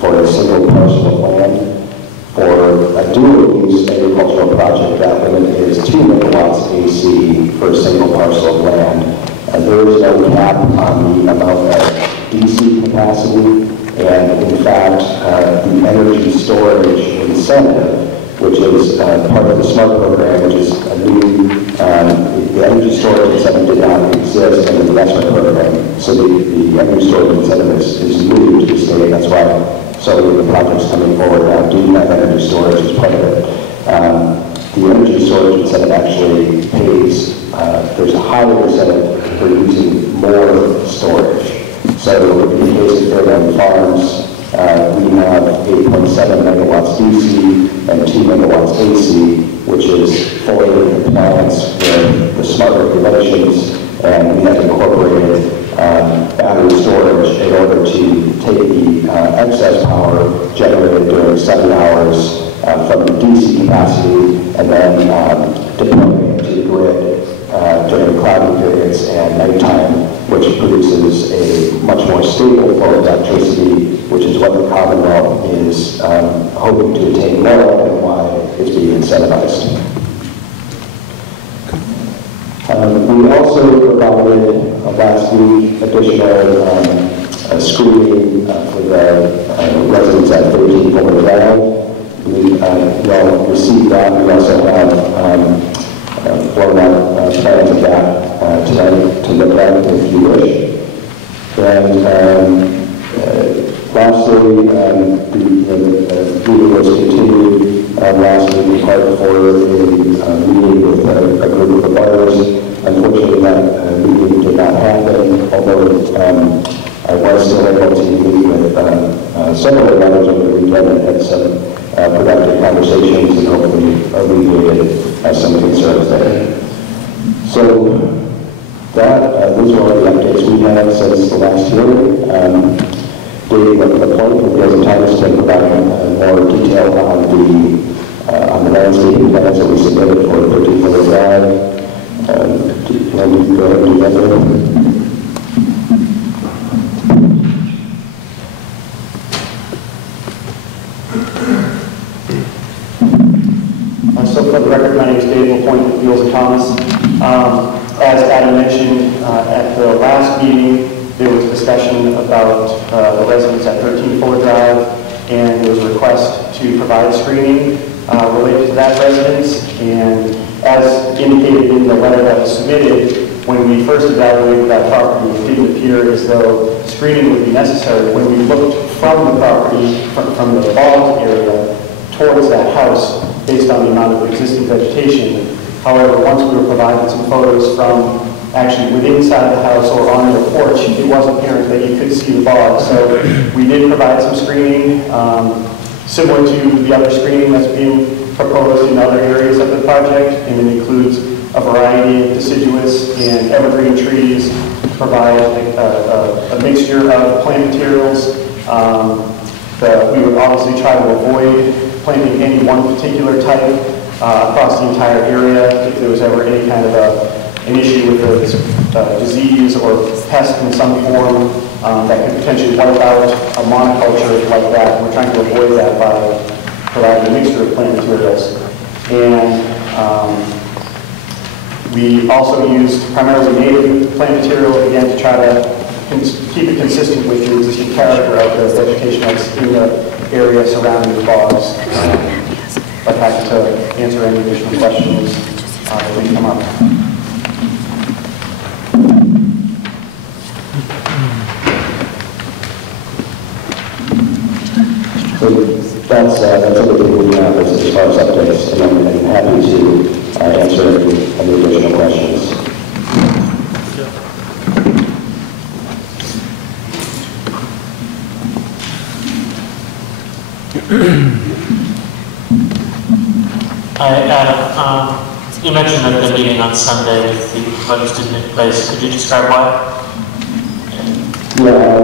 for a single parcel of land. For a dual-use agricultural project, that limit is 2 megawatts AC for a single parcel of land. There is no cap on the amount of DC capacity, and in fact, the energy storage incentive, which is part of the SMART program, which is a new, the energy storage incentive did not exist in the investment program. So the energy storage incentive is new to the state. That's why so many of the projects coming forward now do have energy storage as part of it. The energy storage incentive actually pays, there's a higher incentive for using more storage. So in the case of Fairland Farms, we have 8.7 megawatts DC and 2 megawatts AC, which is fully in compliance with the SMART regulations, and we have incorporated battery storage in order to take the excess power generated during 7 hours from the DC capacity and then deploy it to the grid during cloudy periods and nighttime, which produces a much more stable flow of electricity, which is what the Commonwealth is hoping to attain more of and why it's being incentivized. We also provided last week additional screening for the residents at 13 Fuller Drive. We all received that. We also have blown out plans of that tonight to look at if you wish. And lastly, the meeting was continued last week in part for a meeting with a group of abutters. Unfortunately, that meeting did not happen, although I was still able to meet with several abutters over the weekend and had some productive conversations and hopefully alleviated some concerns there. So those are all the updates we had since the last hearing. Dave LaPointe from Fields and Thomas can provide more detail on the landscaping plans that we submitted for 13 Fuller Drive. Do you want to go ahead and do that there? So for the record, my name is Dave LaPointe with Fields and Thomas. As Adam mentioned, at the last meeting, there was discussion about the residents at 13 Fuller Drive, and there was a request to provide screening related to that residence. And as indicated in the letter that was submitted, when we first evaluated that property, it didn't appear as though screening would be necessary. When we looked from the property, from the bog area towards that house, based on the amount of existing vegetation. However, once we were provided some photos from actually within inside the house or on the porch, it was apparent that you could see the bog. So we did provide some screening, similar to the other screening that's being proposed in other areas of the project, and it includes a variety of deciduous and evergreen trees to provide a mixture of plant materials. We would obviously try to avoid planting any one particular type across the entire area. If there was ever any kind of an issue with a disease or pest in some form that could potentially wipe out a monoculture like that, we're trying to avoid that provided a mixture of plant materials. And we also used primarily native plant material, again, to try to keep it consistent with the existing character of the vegetation that's in the area surrounding the bogs. But happy to answer any additional questions that may come up. So that's everything we have as far as updates, and I'm happy to answer any additional questions. Hi, Adam. You mentioned that the meeting on Sunday with the voters didn't take place. Could you describe why? Yeah,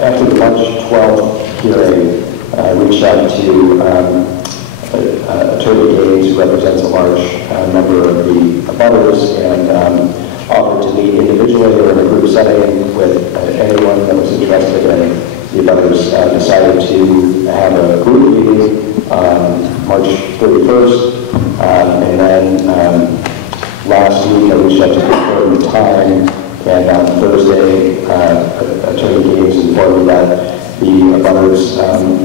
after the March 12th hearing, I reached out to Attorney Gaines, who represents a large number of the abutters, and offered to meet individually or in a group setting with anyone that was interested. And the abutters decided to have a group meeting on March 31st. And then last week I reached out to confirm the time. And on Thursday, Attorney Gaines informed me that the abutters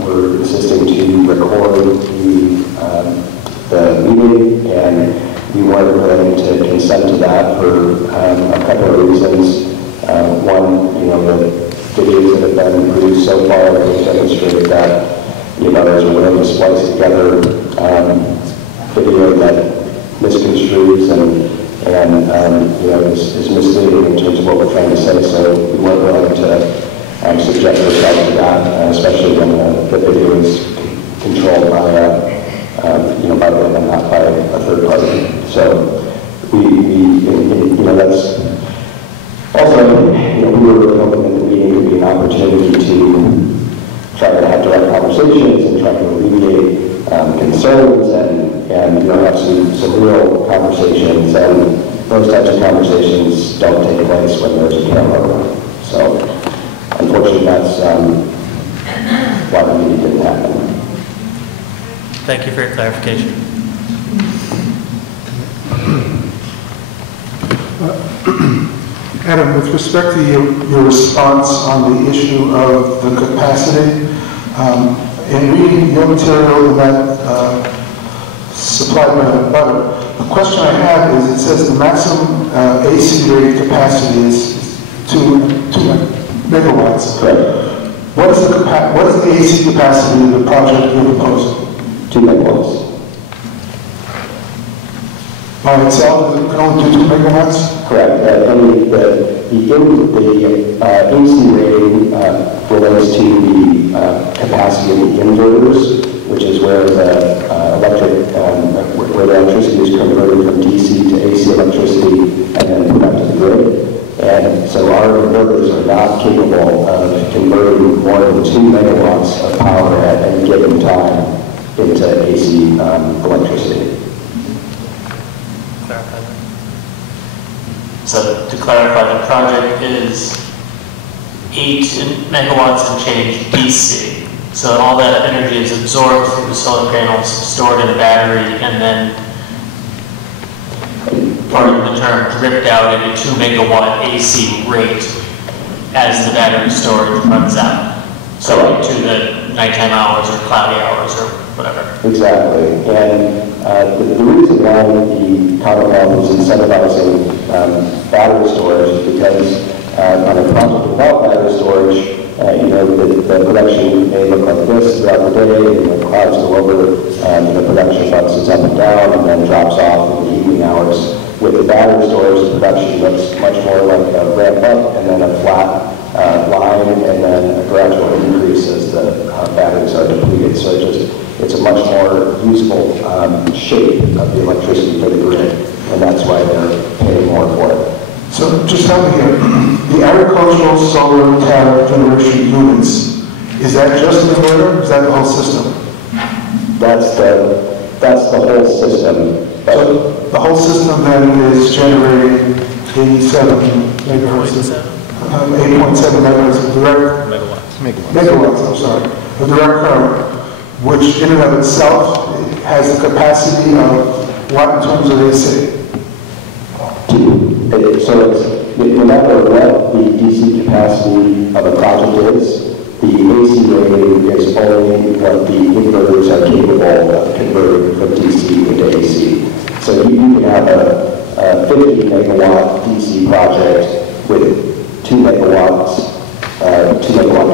were insisting to record the meeting, and we weren't willing to consent to that for a couple of reasons. One, the videos that have been produced so far have demonstrated that the abutters are willing to splice together video that misconstrues and is misleading in terms of what we're trying to say. So we weren't willing to subject ourselves to that, especially when the video is controlled by by them and not by a third party. So that's also, we were really hoping that the meeting would be an opportunity to try to have direct conversations and try to alleviate concerns and have some real conversations. And those types of conversations don't take place when there's a camera. So unfortunately, that's why the meeting didn't happen. Thank you for your clarification. Adam, with respect to your response on the issue of the capacity, in reading your material that supplied by the butter, the question I have is, it says the maximum AC rated capacity is 2 megawatts. Correct. What is the AC capacity of the project you're proposing? 2 megawatts. By itself, it can only do 2 megawatts? Correct. The AC rating relates to the capacity of the inverters, which is where the where the electricity is converted from DC to AC electricity and then put out to the grid. And so our inverters are not capable of converting more than 2 megawatts of power at any given time into AC electricity. So to clarify, the project is 8 megawatts and change DC. So all that energy is absorbed through the solar panels, stored in a battery, and then, pardon the term, dripped out at a 2 megawatt AC rate as the battery storage runs out. So to the nighttime hours or cloudy hours or whatever. Exactly. And the reason why the Commonwealth is incentivizing battery storage is because on a project without battery storage, the production may look like this throughout the day, and the clouds go over, the production bounces up and down and then drops off in the evening hours. With the battery storage, the production looks much more like a ramp up and then a flat line and then a gradual increase as the batteries are depleted. So it's a much more usable shape of the electricity for the grid, and that's why they're paying more for it. So just help me here. The agricultural solar tariff generation units, is that just the inverter, or is that the whole system? That's the whole system. So the whole system then is generating 87 megahertz, 8.7 megahertz of direct megawatts, I'm sorry, of direct current, which in and of itself has the capacity of what in terms of AC? So it's, no matter what the DC capacity of a project is, the AC rating is only what the inverters are capable of converting from DC into AC. So you can have a 50 megawatt DC project with 2 megawatt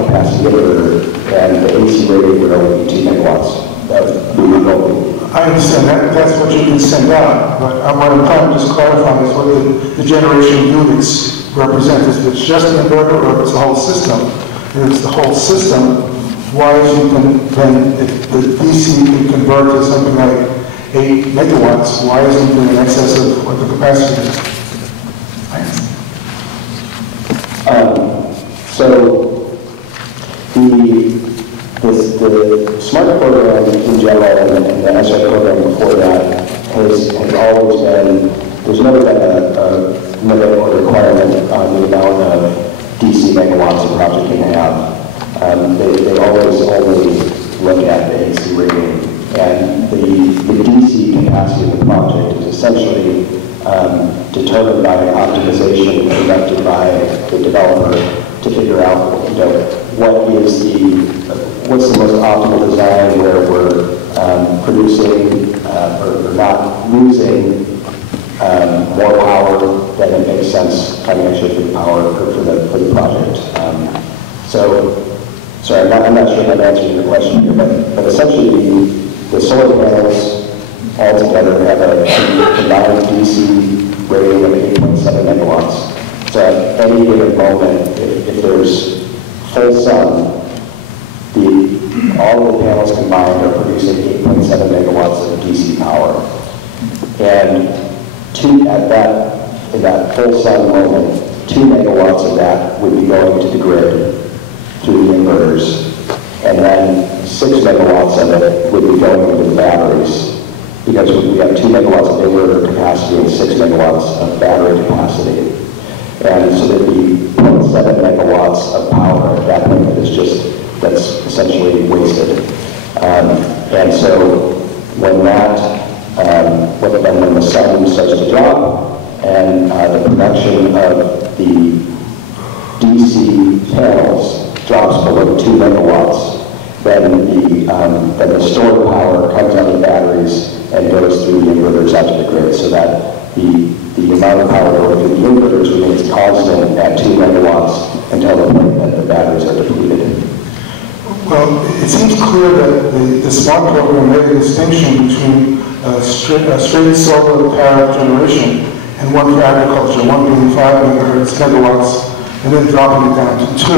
capacity inverter, and the AC rating would only be 2 megawatts. I understand that, that's what you can send out, but what I'm trying to just clarify is what the generation units represent. Is it just the inverter or if it's the whole system? And if it's the whole system, why isn't then, if the DC can convert to something like 8 megawatts, why isn't it in excess of what the capacity is? So the SMART program in general and the SR program before that has always been, there's never been a limit or requirement on the amount of DC megawatts a project can have. They always only look at the AC rating, and the DC capacity of the project is essentially determined by optimization conducted by the developer to figure out, what's the most optimal design where we're producing or not losing more power than it makes sense financially for the power for the project. Sorry, I'm not sure if I'm answering your question here, but essentially the solar panels altogether have a combined DC rating of 8.7 megawatts. So at any given moment, if there's full sun, all of the panels combined are producing 8.7 megawatts of DC power. And in that full sun moment, 2 megawatts of that would be going to the grid through the inverters, and then 6 megawatts of it would be going into the batteries, because we have 2 megawatts of inverter capacity and 6 megawatts of battery capacity. And so there'd be 0.7 megawatts of power at that point that's essentially wasted. And so when the sun starts to drop and the production of the DC panels drops below 2 megawatts, then the stored power comes out of the batteries and goes through the inverters out to the grid, so that the amount of power going through the inverters remains constant at 2 megawatts until the point that the batteries are depleted. Well, it seems clear that the SMART program made a distinction between straight solar power generation and one for agriculture, one being 5 megawatts, and then dropping it down to 2.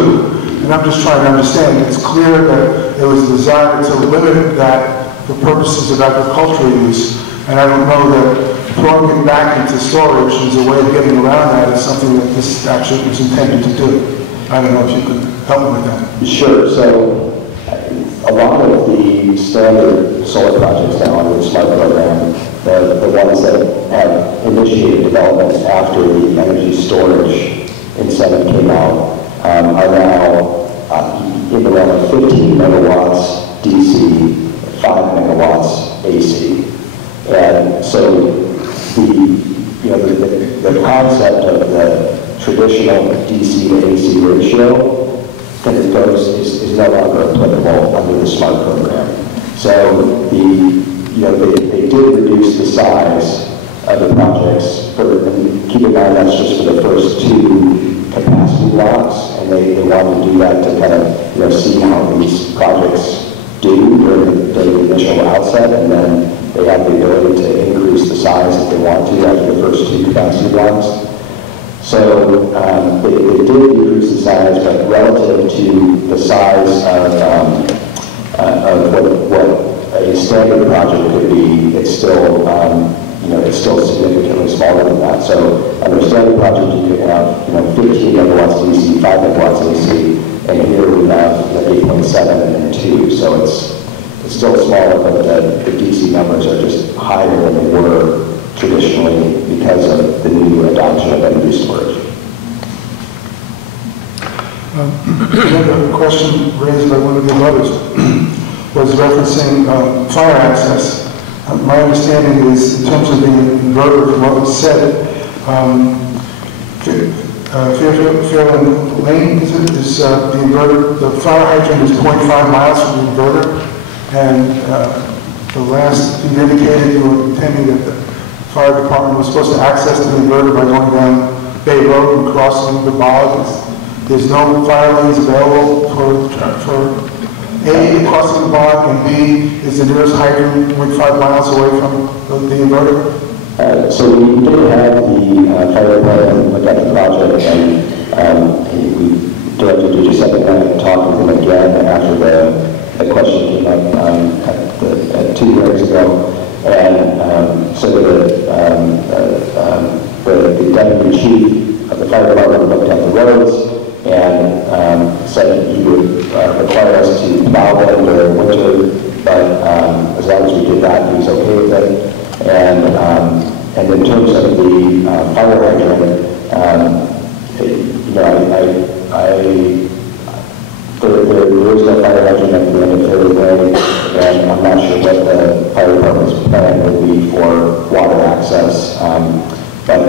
And I'm just trying to understand, it's clear that there was a desire to limit that for purposes of agricultural use, and I don't know that throwing it back into storage is a way of getting around that is something that this statute was intended to do. I don't know if you could help me with that. Sure. So a lot of the standard solar projects now under the SMART program, the ones that have initiated development after the energy storage incentive came out, are now in the realm of 15 megawatts DC, 5 megawatts AC. And so the concept of the traditional DC to AC ratio that it goes is no longer applicable under the SMART program. So they did reduce the size of the projects, and keep in mind that's just for the first 2 capacity blocks, and they wanted to do that to kind of see how these projects do during the initial outset, and then they have the ability to increase the size if they want to after the first 2 capacity blocks. So they did decrease the size, but relative to the size of what a standard project could be, it's still significantly smaller than that. So under a standard project, you could have 15 megawatts DC, 5 megawatts AC, and here we have 8.7 and 2. So it's still smaller, but the DC numbers are just higher than they were traditionally because of the new adoption of energy storage. Another question raised by one of the others was referencing fire access. My understanding is, in terms of the inverter, from what was said, Fairfield Lane, is the inverter, the fire hydrant is 0.5 miles from the inverter, and the last you indicated you were intending that the fire department was supposed to access the inverter by going down Bay Road and crossing the bog. There's no fire lanes available for A, crossing the bog, and B, is the nearest hydrant 0.5 miles away from the inverter? So we did have the fire department look at the project, and we directed you to second that and talk with them again after the question came up 2 years ago. And so the deputy chief of the fire department looked at the roads and said that he would require us to plow them during winter, but as long as we did that, he was okay with it. And in terms of the fire hydrant, there is no fire hydrant at the end of Fairfield Lane, and I'm not sure what the fire department's plan will be for water access. But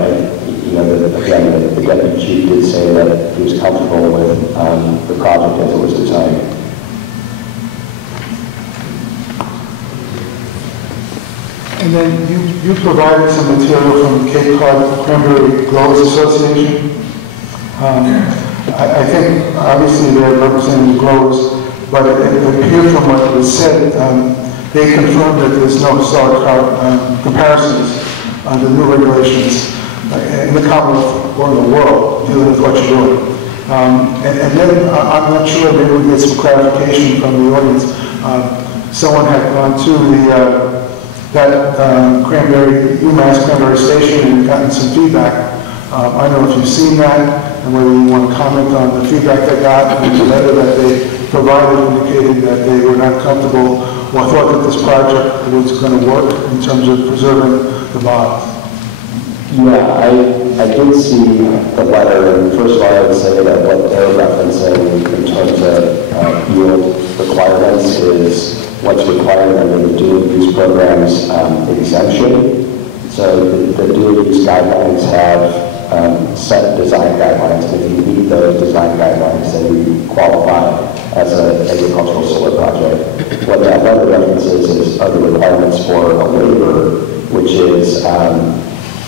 again, the deputy chief did say that he was comfortable with the project as it was designed. And then you provided some material from the Cape Cod Cranberry Growers Association. I think obviously they're representing the growers, but it appeared from what was said, they confirmed that there's no solid comparisons under the new regulations in the Commonwealth or in the world dealing with what you're doing. And then I'm not sure, maybe we get some clarification from the audience. Someone had gone to UMass Cranberry Station and gotten some feedback. I don't know if you've seen that and whether you want to comment on the feedback they got and the letter that they provided indicating that they were not comfortable or thought that this project was going to work in terms of preserving the bogs. Yeah, I did see the letter, and first of all, I would say that what they're referencing in terms of yield requirements is what's required under the dual use program's exemption. So the dual use guidelines have set design guidelines, and if you meet those design guidelines, then you qualify as an agricultural solar project. What that letter references are the requirements for a waiver, which is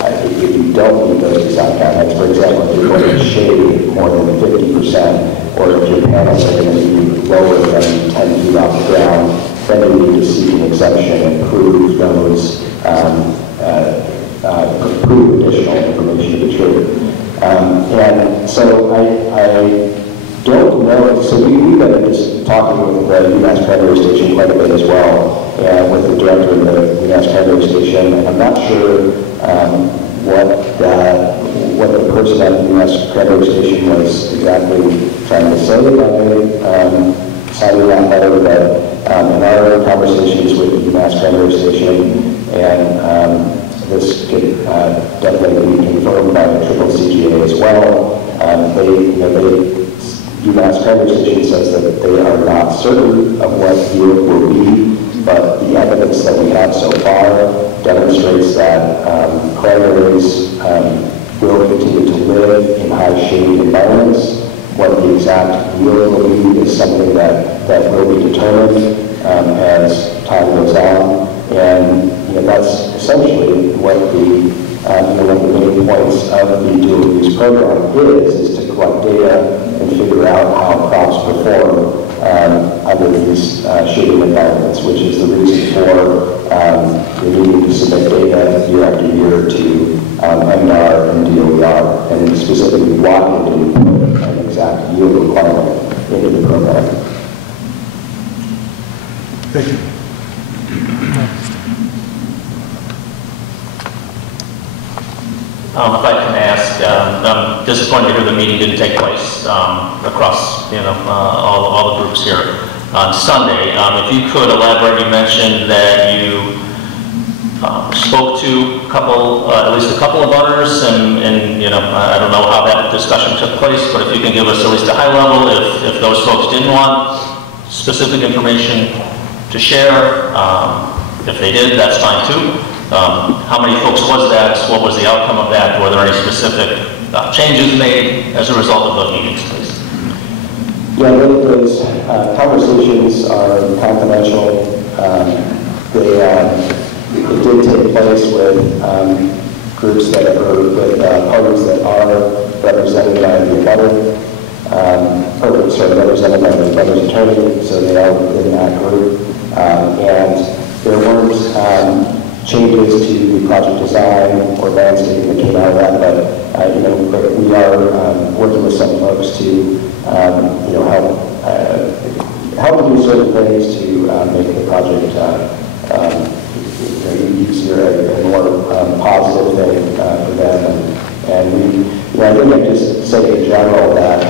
if you don't meet those design guidelines, for example, if you're going to shade more than 50%, or if your panels are going to be lower than 10 feet off the ground, then you need to seek an exemption and prove those, prove additional information to be true. And so I don't know, so we've been just talking with the UMass Cranberry Station quite a bit as well, and with the director of the UMass Cranberry Station, and I'm not sure what the person at the UMass Cranberry Station was exactly trying to say by signing that letter, but in our conversations with the UMass Cranberry Station, and this could definitely be confirmed by the Triple CGA as well. UMass Cranberry Station says that they are not certain of what yield will be, but the evidence that we have so far demonstrates that cranberries will continue to live in high shade environments. What the exact yield will be is something that will be determined as time goes on. And that's essentially what the one of the main points of the dual use program is to collect data and figure out how crops perform under these shaded environments, which is the reason for needing to submit data year after year to MDR and DOER, and specifically why we put an exact yield requirement into the program. Thank you. If I can ask, I'm disappointed to hear the meeting didn't take place across, all the groups here on Sunday. If you could elaborate, you mentioned that you Spoke to a couple, at least a couple of others, and you know, I don't know how that discussion took place, but if you can give us at least a high level, if those folks didn't want specific information to share, if they did, that's fine too. How many folks was that? What was the outcome of that? Were there any specific changes made as a result of those meetings, please? Yeah, those conversations are confidential. It did take place with groups that are, with parties that are represented by the abutter, represented by the abutter's attorney, so they are within that group. And there weren't changes to the project design or landscaping that came out of that, but you know, we are working with some folks to you know, help do certain things to make the project easier and more positive thing for them. And we, you know, I think I just say in general that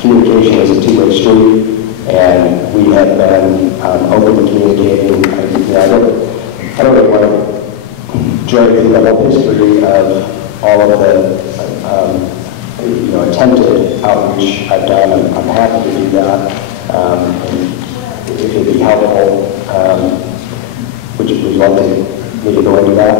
communication is a two-way street, and we have been open to communicating. I don't really want to drag through the whole history of all of the you know, attempted outreach I've done. I'm happy to do that. And if it'd be helpful, would you love me to go into that?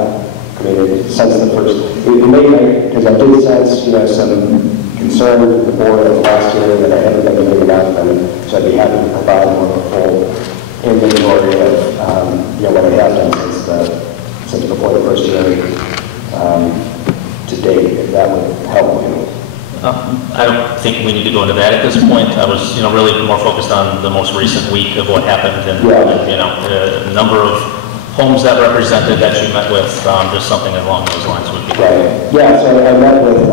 I mean, since the first, it may, because I did sense, you know, some concern with the board of last year that I haven't been doing enough, and so I'd be happy to provide more of a full inventory of, you know, what I have done since before the first year to date, if that would help you. I don't think we need to go into that at this point. I was, you know, really more focused on the most recent week of what happened, and you know, the number of homes that represented that you met with, just something along those lines would be great. Right. Yeah, so I met with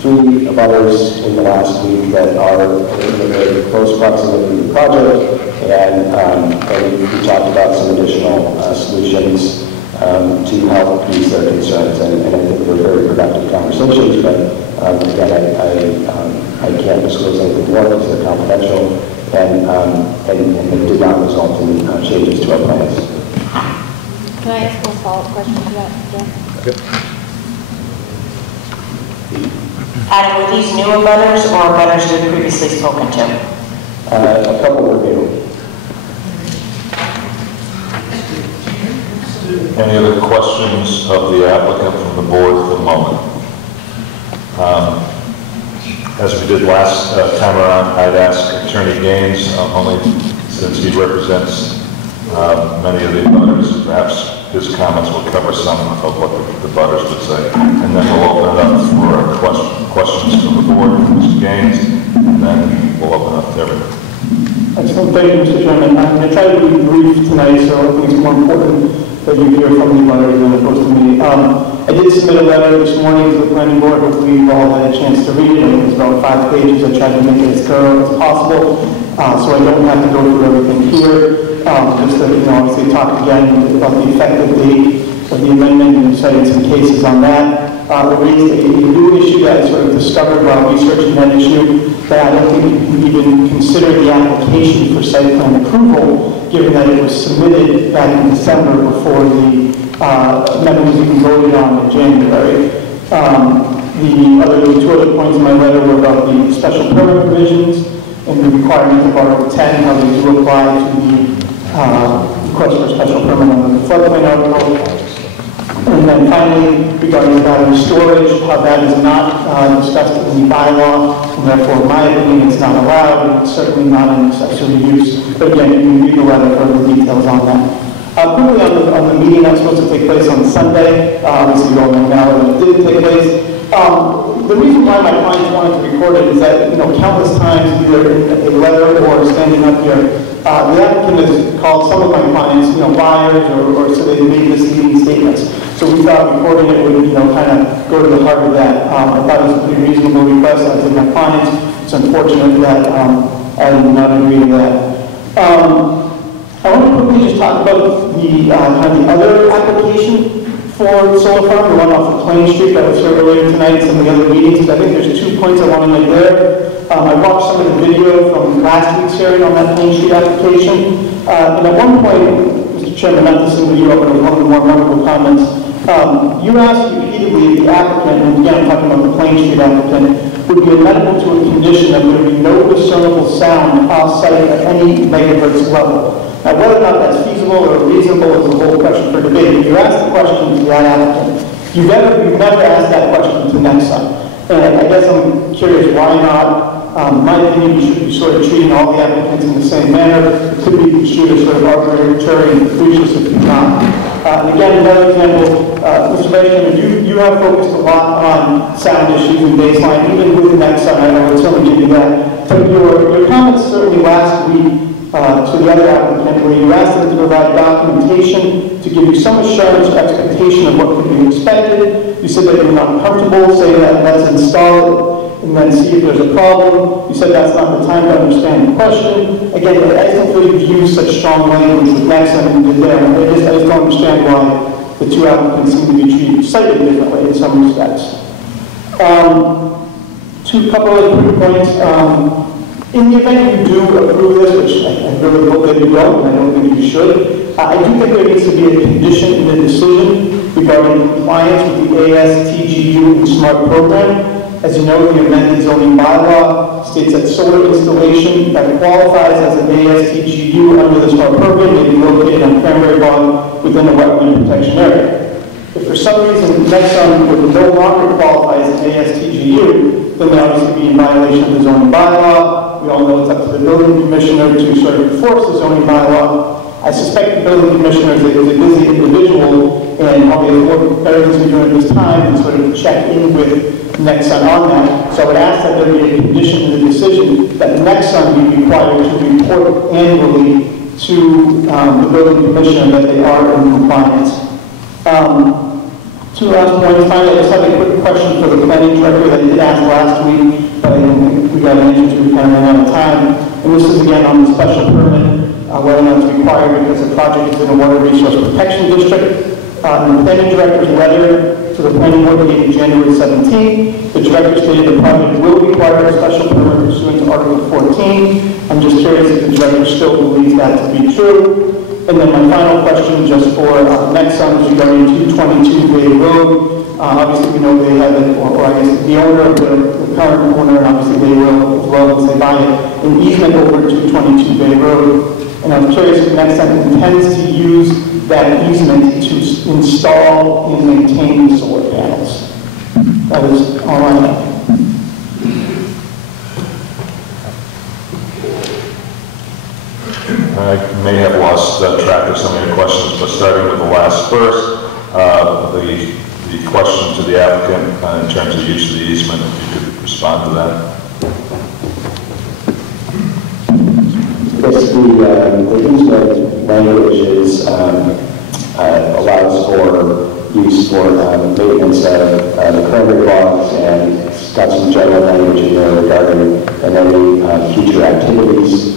three abutters in the last week that are in a very close proximity to the project, and we talked about some additional solutions to help ease their concerns, and I think they're very productive conversations, but again, I can't disclose anything more because they're confidential, and it did not result in changes to our plans. Can I ask one follow-up question to that, Jeff? Okay. Adam, were these new abutters or abutters you had previously spoken to? A couple were new. Any other questions of the applicant from the board for the moment? As we did last time around, I'd ask Attorney Gaines, only since he represents many of the butters, perhaps his comments will cover some of what the butters would say. And then we'll open it up for questions from the board, Mr. Gaines, and then we'll open up to everyone. Excellent. Thank you, Mr. Chairman. I'm going to try to be brief tonight, so I think it's more important that you hear from the butters as opposed to me. I did submit a letter this morning to the planning board. Hopefully you've all had a chance to read it. I think it's about 5 pages. I tried to make it as thorough as possible, so I don't have to go through everything here. Just to, you know, obviously talk again about the effective date of the amendment and citing some cases on that. We raised a new issue that I sort of discovered while researching that issue, that I don't think we even considered the application for site plan approval, given that it was submitted back in December before the amendment was even voted on in January. The two other points in my letter were about the special permit provisions and the requirement of Article 10, how they do apply to the request for special permit on the floodplain article. And then finally, regarding battery storage, how that is not discussed in the bylaw, and therefore, in my opinion, it's not allowed, and it's certainly not an accessory use. But again, you can read the letter for the details on that. Quickly on the meeting that was supposed to take place on Sunday, obviously you all know now that it didn't take place. The reason why my clients wanted to record it is that, you know, countless times, either in a letter or standing up here, the applicant has called some of my clients, you know, liars, or so they made misleading statements. So we thought recording it would, you know, kind of go to the heart of that. I thought it was a pretty reasonable request. I think my clients, it's unfortunate that I did not agree to that. I want to quickly just talk about the kind of the other application for solar farm, the one off of Plain Street that was heard earlier tonight, some of the other meetings. I think there's 2 points I want to make there. I watched some of the video from last week's hearing on that Plain Street application. And at one point, Mr. Chairman, not to single you up, but one of the more memorable comments. You asked repeatedly if the applicant, and again, I'm talking about the Plain Street applicant, would be amenable to a condition that there would be no discernible sound off-site at any megahertz level. Now, whether or not that's feasible or reasonable is a whole question for debate. But you asked the question to that applicant. You've never asked that question to Nexon. And I guess I'm curious why not. In my opinion, you should be sort of treating all the applicants in the same manner. It could be construed as sort of arbitrary and capricious if you're not. And again, another example, Mr. Vice Chairman, you have focused a lot on sound issues and baseline, even with Nexon. I would certainly give you that. But your comments certainly last week to the other applicant, where you asked them to provide documentation to give you some assurance or expectation of what could be expected. You said that you're not comfortable saying that let's install it and then see if there's a problem. You said that's not the time to understand the question. Again, I don't feel you've used such strong language with Nexon and did there. I just don't understand why the two applicants seem to be treated slightly differently in some respects. Couple of quick points. In the event you do approve this, which I really hope that you don't, and I don't think you should, I do think there needs to be a condition in the decision regarding compliance with the ASTGU and SMART program. As you know, the amended zoning bylaw states that solar installation that qualifies as an ASTGU under the SMART program may be located on cranberry bog within a wetland protection area. If for some reason Nexon would no longer qualify as an ASTGU, then they obviously be in violation of the zoning bylaw. We all know it's up to the building commissioner to sort of enforce the zoning bylaw. I suspect the building commissioner is a busy individual, and probably what better things we do at this time is sort of check in with Nexon on that. So I would ask that there be a condition in the decision that Nexon be required to report annually to the building commissioner that they are in compliance. Two last points. Finally, I just have a quick question for the planning director that I did ask last week, but I didn't think we got an answer to. We kind of ran out of time. And this is again on the special permit, whether or not it's required because the project is in a water resource protection district. In the planning director's letter to the planning board dated January 17th, the director stated the project will require a special permit pursuant to Article 14. I'm just curious if the director still believes that to be true. And then my final question, just for Nexon, is regarding 222 Bay Road. Obviously, we know they have, or I guess the owner of the current owner, and obviously they will as well as they buy it, an easement over 222 Bay Road. And I'm curious if Nexon intends to use that easement to install and maintain the solar panels. That is all I have. I may have lost track of some of your questions, but starting with the last first, the question to the applicant in terms of use of the easement, if you could respond to that. Yes, the easement language is, allows for use for maintenance of the cranberry bogs, and it's got some general language in there regarding any future activities.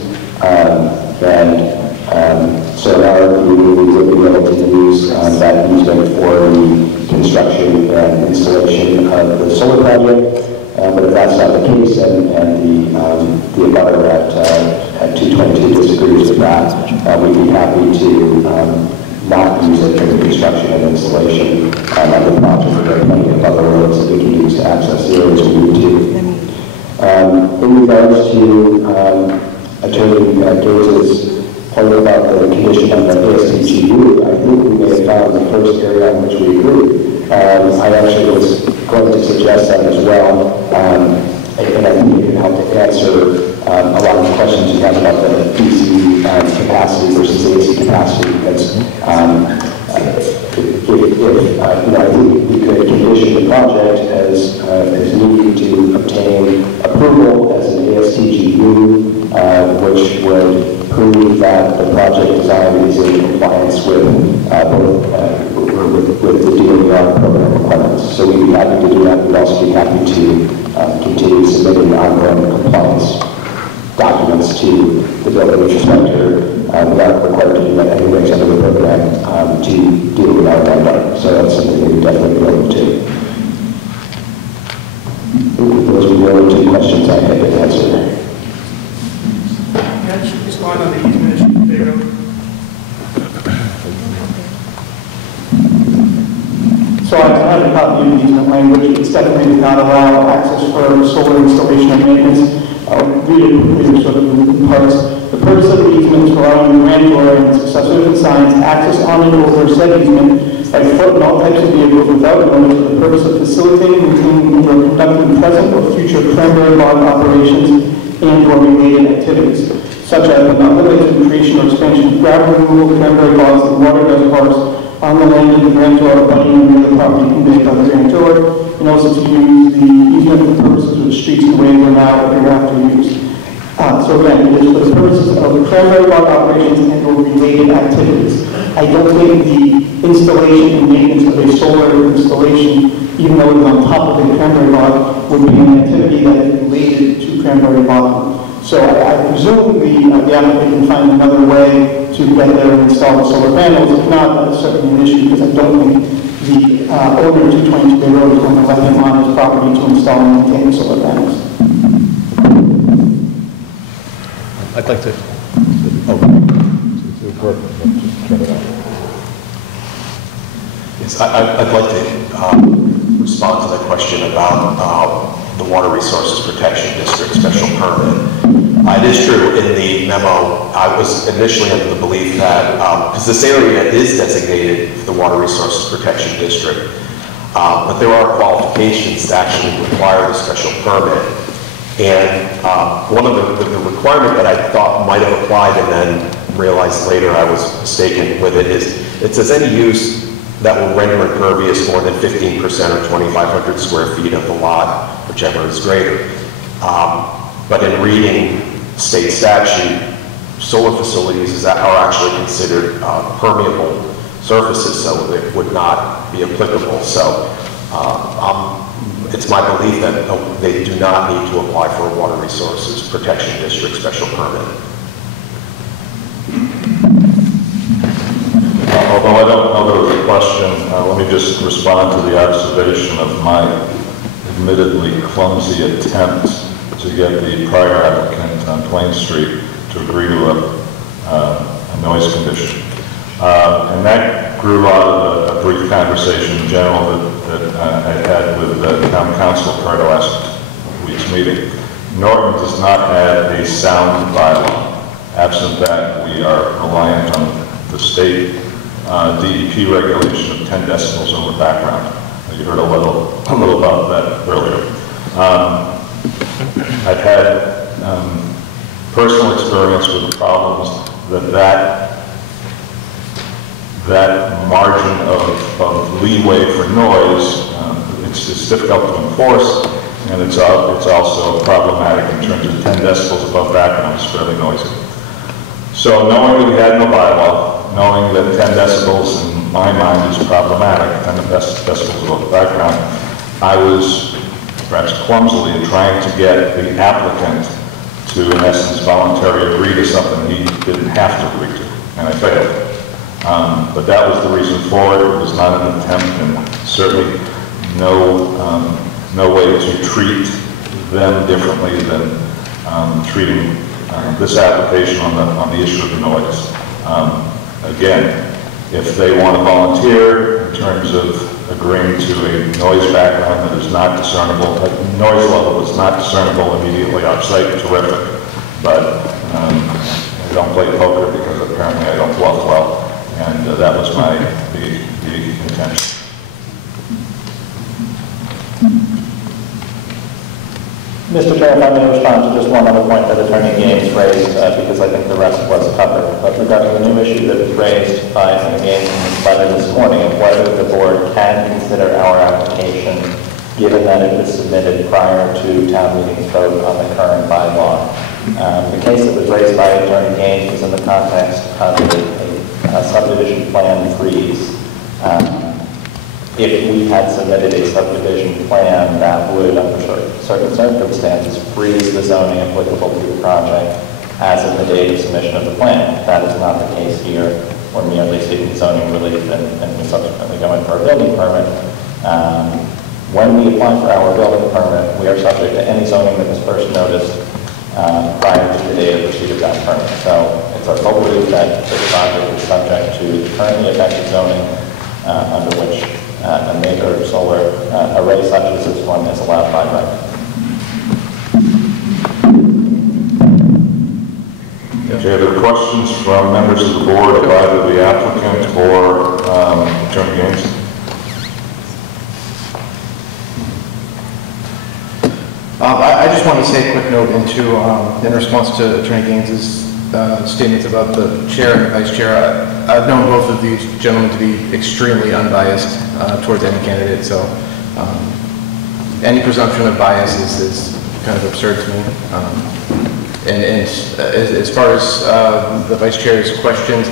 So in our view, we would be able to use that easement for the construction and installation of the solar project. But if that's not the case, and the abutter at 222 disagrees with that, we'd be happy to not use it for the construction and installation of the project. There are plenty of other roads that we can use to access the areas we need to. In regards to Attorney Gates's point about the condition of the ASTGU, I think we may have found the first area on which we agree. I actually was going to suggest that as well, and I think it can help to answer a lot of the questions you have about the DC capacity versus AC capacity, because I think we could condition the project as needing to obtain approval as an ASTGU, which would prove that the project design is in compliance with with the DOER program requirements. So we'd be happy to do that. We'd also be happy to continue submitting ongoing compliance documents to the building inspector without required to do that anyways under the program to deal with our vendor. So that's something that we'd definitely be able to. Those were the only two questions I had to answer. Respond on the easement issue, David. So I have a copy of the easement language. It's definitely does not allow access for solar installation and maintenance. I'll read it quickly sort of in parts. The purpose of the easement is for allowing the grantor and successors and signs access on and over said easement by foot and all types of vehicles without notice for the purpose of facilitating, maintaining, or conducting present or future cranberry bog operations and or related activities, such as but not limited to the creation or expansion of gravel removal, cranberry bogs, and water reservoirs on the land of the grantor or abutting on the other property conveyed by the grantor, and also to use the easement for purposes of the streets the way they're now or hereafter used. So again, it is for the purposes of the cranberry bog operations and or related activities. I don't think the installation and maintenance of a solar installation, even though it's on top of a cranberry bog, would be an activity that is related to cranberry bog. So I presume the applicant can find another way to get there and install the solar panels. If not, that is certainly an issue because I don't think the owner of 222 Bay Road is going to let him on his property to install and maintain solar panels. I'd like to, Yes, I'd like to respond to that question about the Water Resources Protection District special permit. It is true, in the memo, I was initially under the belief that, because this area is designated for the Water Resources Protection District, but there are qualifications to actually require a special permit. And one of the requirement that I thought might have applied and then realized later I was mistaken with it is, it says any use that will render impervious more than 15% or 2,500 square feet of the lot, whichever is greater. But in reading state statute, solar facilities are actually considered permeable surfaces, so it would not be applicable. So it's my belief that they do not need to apply for a Water Resources Protection District special permit. Although I don't know there was a question, let me just respond to the observation of my admittedly clumsy attempt to get the prior applicant on Plain Street to agree to a noise condition. And that grew out of a brief conversation in general that I had with the town council prior to last week's meeting. Norton does not have a sound bylaw. Absent that, we are reliant on the state DEP regulation of 10 decibels over background. You heard a little about that earlier. I've had personal experience with the problems that margin of leeway for noise, it's difficult to enforce, and it's also problematic in terms of 10 decibels above background is fairly noisy. So knowing that we had no bylaw, knowing that 10 decibels in my mind is problematic, 10 decibels above background, I was perhaps clumsily trying to get the applicant to, in essence, voluntarily agree to something he didn't have to agree to, and I failed. But that was the reason for it. It was not an attempt, and certainly no way to treat them differently than treating this application on the issue of the noise. Again, if they want to volunteer in terms of agreeing to a noise background that is not discernible, a noise level that's not discernible immediately off-site, terrific. But I don't play poker because apparently I don't bluff well, and that was the intention. Mr. Chair, if I may respond to just one other point that Attorney Gaines raised, because I think the rest was covered. But regarding the new issue that was raised by Attorney Gaines in his letter this morning, of whether the board can consider our application, given that it was submitted prior to town meeting's vote on the current bylaw. The case that was raised by Attorney Gaines was in the context of a subdivision plan freeze. If we had submitted a subdivision plan that would, under certain circumstances, freeze the zoning applicable to the project as of the date of submission of the plan. That is not the case here. We're merely seeking zoning relief and we subsequently go in for a building permit. When we apply for our building permit, we are subject to any zoning that was first noticed prior to the date of receipt of that permit. So it's our hope that this project is subject to currently effective zoning under which a major solar array such as this one is allowed by right. Okay, are there questions from members of the board of either the applicant or Attorney Gaines? I just want to say a quick note in response to Attorney Gaines's statements about the chair and the vice chair. I've known both of these gentlemen to be extremely unbiased towards any candidate, so any presumption of bias is kind of absurd to me. And as far as the vice chair's questions,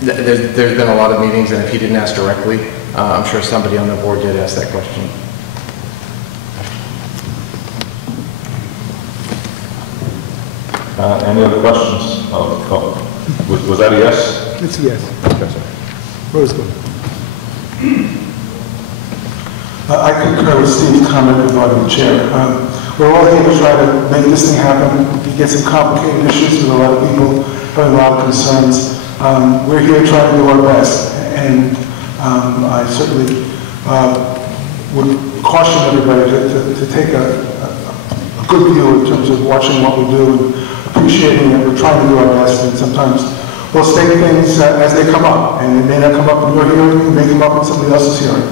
there's been a lot of meetings, and if he didn't ask directly, I'm sure somebody on the board did ask that question. Any other questions? Was that a yes? It's a yes. Rosewood. I concur with Steve's comment regarding the chair. We're all here to try to make this thing happen. We get some complicated issues with a lot of people having a lot of concerns. We're here trying to do our best, and I certainly would caution everybody to take a good view in terms of watching what we do and appreciating that we're trying to do our best, and sometimes we'll state things as they come up, and it may not come up in your hearing, it may come up in somebody else's hearing.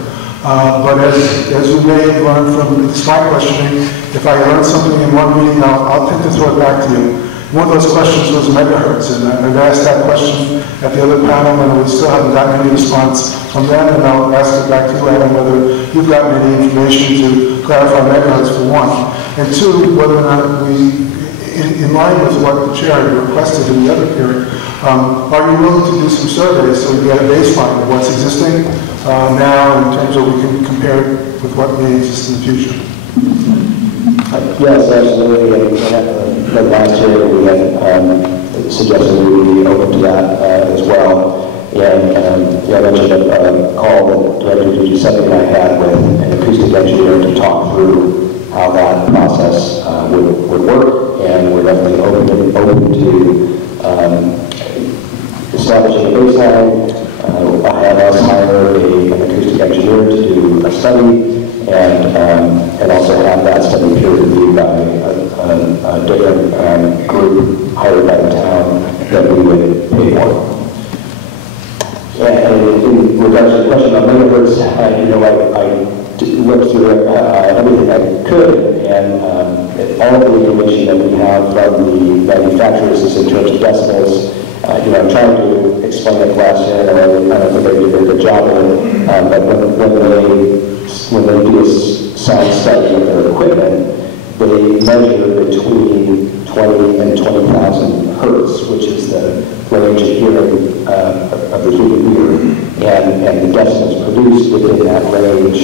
But as you may have learned from my questioning, if I learn something in one meeting, I'll tend to throw it back to you. One of those questions was megahertz, and I've asked that question at the other panel, and we still haven't gotten any response from them, and I'll ask it back to you, Adam, whether you've gotten any information to clarify megahertz for one, and two, whether or not we, in line with what the chair requested in the other hearing, are you willing to do some surveys so we get a baseline of what's existing now in terms of we can compare it with what may exist in the future? Yes, absolutely. And the last year we had suggested we would be open to that as well. And I mentioned a call that Director Giuseppe and I had with an acoustic engineer to talk through how that process would work, and we're definitely open to establishing a baseline. I had us hire an acoustic engineer to do a study, and also have that study peer reviewed by a different group hired by the town that we would pay for. And in regards to the question on megahertz, I looked through everything I could, and all of the information that we have from the manufacturers is in terms of decibels. I'm trying to explain it last year, and I don't think I did a very good job of it, but when they do a sound study of their equipment, they measure between 20 and 20,000 hertz, which is the range of hearing of the human ear, and the decibels produced within that range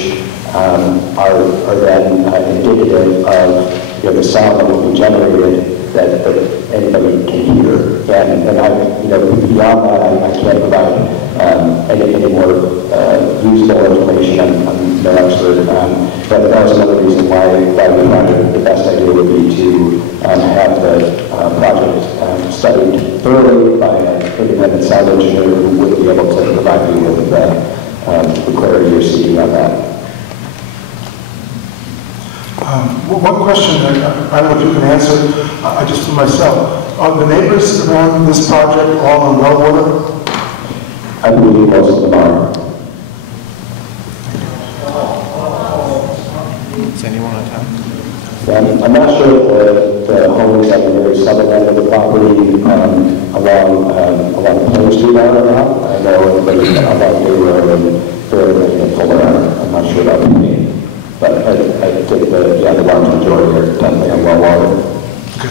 are then indicative of the sound that will be generated that anybody can hear. And beyond that, I can't provide any more useful information. I'm no expert. But that was another reason why we thought that the best idea would be to have the project studied thoroughly by an independent sound engineer who would be able to provide you with the clarity you're seeking on that. One question that I don't know if you can answer, just for myself. Are the neighbors around this project all on well water? I believe most of them are. Is anyone on time? I'm not sure if the homes on the very southern end of the property along Plain Street are or not. I know everybody on that neighborhood and Fairbank and Fuller are. I'm not sure about the name. But I think the large majority are definitely on well water. Okay.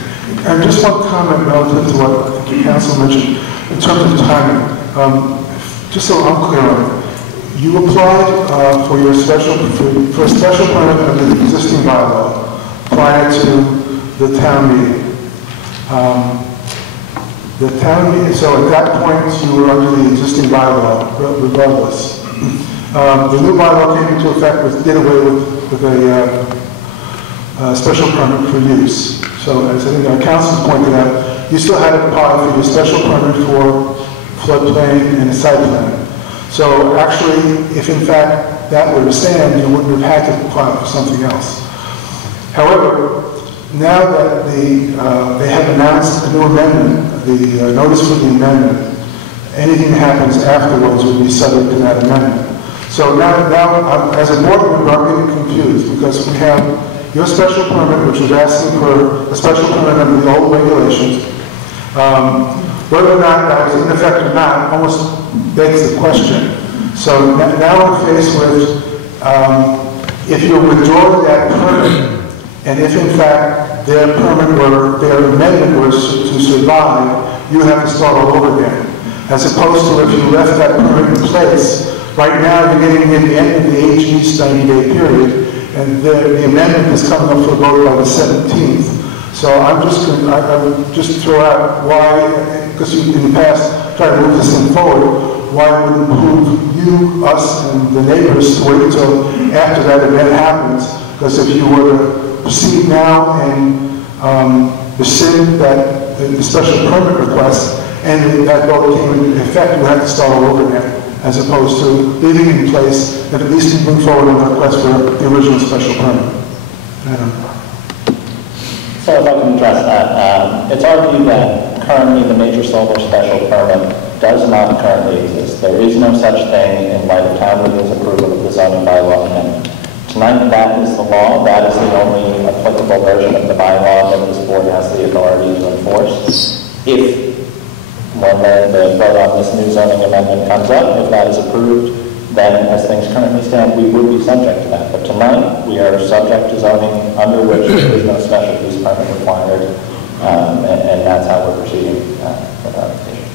And just one comment relative to what I think the council mentioned in terms of timing. Just so I'm clear on it, you applied for a special permit under the existing bylaw prior to the town meeting. So at that point, you were under the existing bylaw, regardless. The new bylaw came into effect, did away with a special permit for use. So as I think our council pointed out, you still had to apply for your special permit for floodplain and a site plan. So actually, if in fact that were to stand, you wouldn't have had to apply for something else. However, now that they have announced a new amendment, the notice for the amendment, anything that happens afterwards would be subject to that amendment. So now as a board member, I'm getting confused because we have your special permit, which was asking for a special permit under the old regulations. Whether or not that was in effect or not almost begs the question. So now we're faced with, if you withdraw that permit, and if in fact their amendment was to survive, you have to start all over again. As opposed to if you left that permit in place, right now you're getting near the end of the AG's 90-day period, and the amendment is coming up for vote by the 17th. So I would just throw out why, because you in the past tried to move this thing forward, why wouldn't behoove you, us, and the neighbors to wait until after that event happens? Because if you were to proceed now and rescind that the special permit request, and that vote came into effect, you have to start all over again, as opposed to leaving it in place and at least move forward on the request for the original special permit. I don't know. So if I can address that, it's our view that currently the major solar special permit does not currently exist. There is no such thing in light of town meeting's approval of the zoning bylaw amendment. Tonight, that is the law. That is the only applicable version of the bylaw that this board has the authority to enforce. If, when the vote on this new zoning amendment comes up, if that is approved, then as things currently stand, we would be subject to that. But tonight, we are subject to zoning under which there is no special use permit required, and that's how we're proceeding with our application.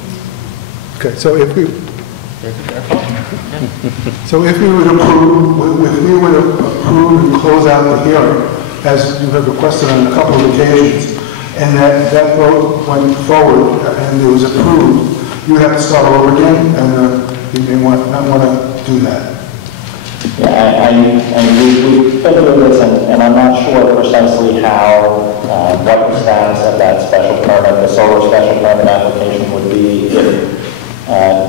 Okay, so if we would approve, and close out the hearing, as you have requested on a couple of occasions, and that vote went forward and it was approved, you have to start all over again, and you may not want to do that. Yeah, we've been through this, and I'm not sure precisely how, what the status of that special permit, the solar special permit application would be if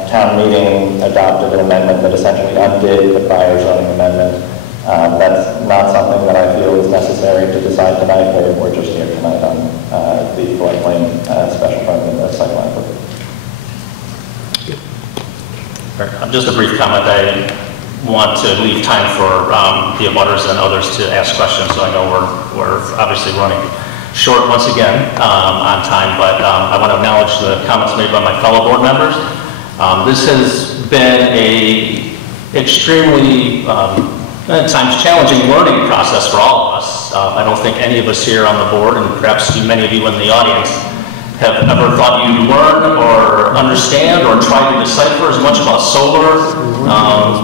town meeting adopted an amendment that essentially undid the prior zoning amendment. That's not something that I feel is necessary to decide tonight. We're just here tonight on the floodplain special permit and the site plan approval. Just a brief comment. I want to leave time for the abutters and others to ask questions. So I know we're obviously running short once again on time, but I want to acknowledge the comments made by my fellow board members. This has been a extremely, at times, challenging learning process for all of us. I don't think any of us here on the board, and perhaps many of you in the audience, have ever thought you'd learn or understand or try to decipher as much about solar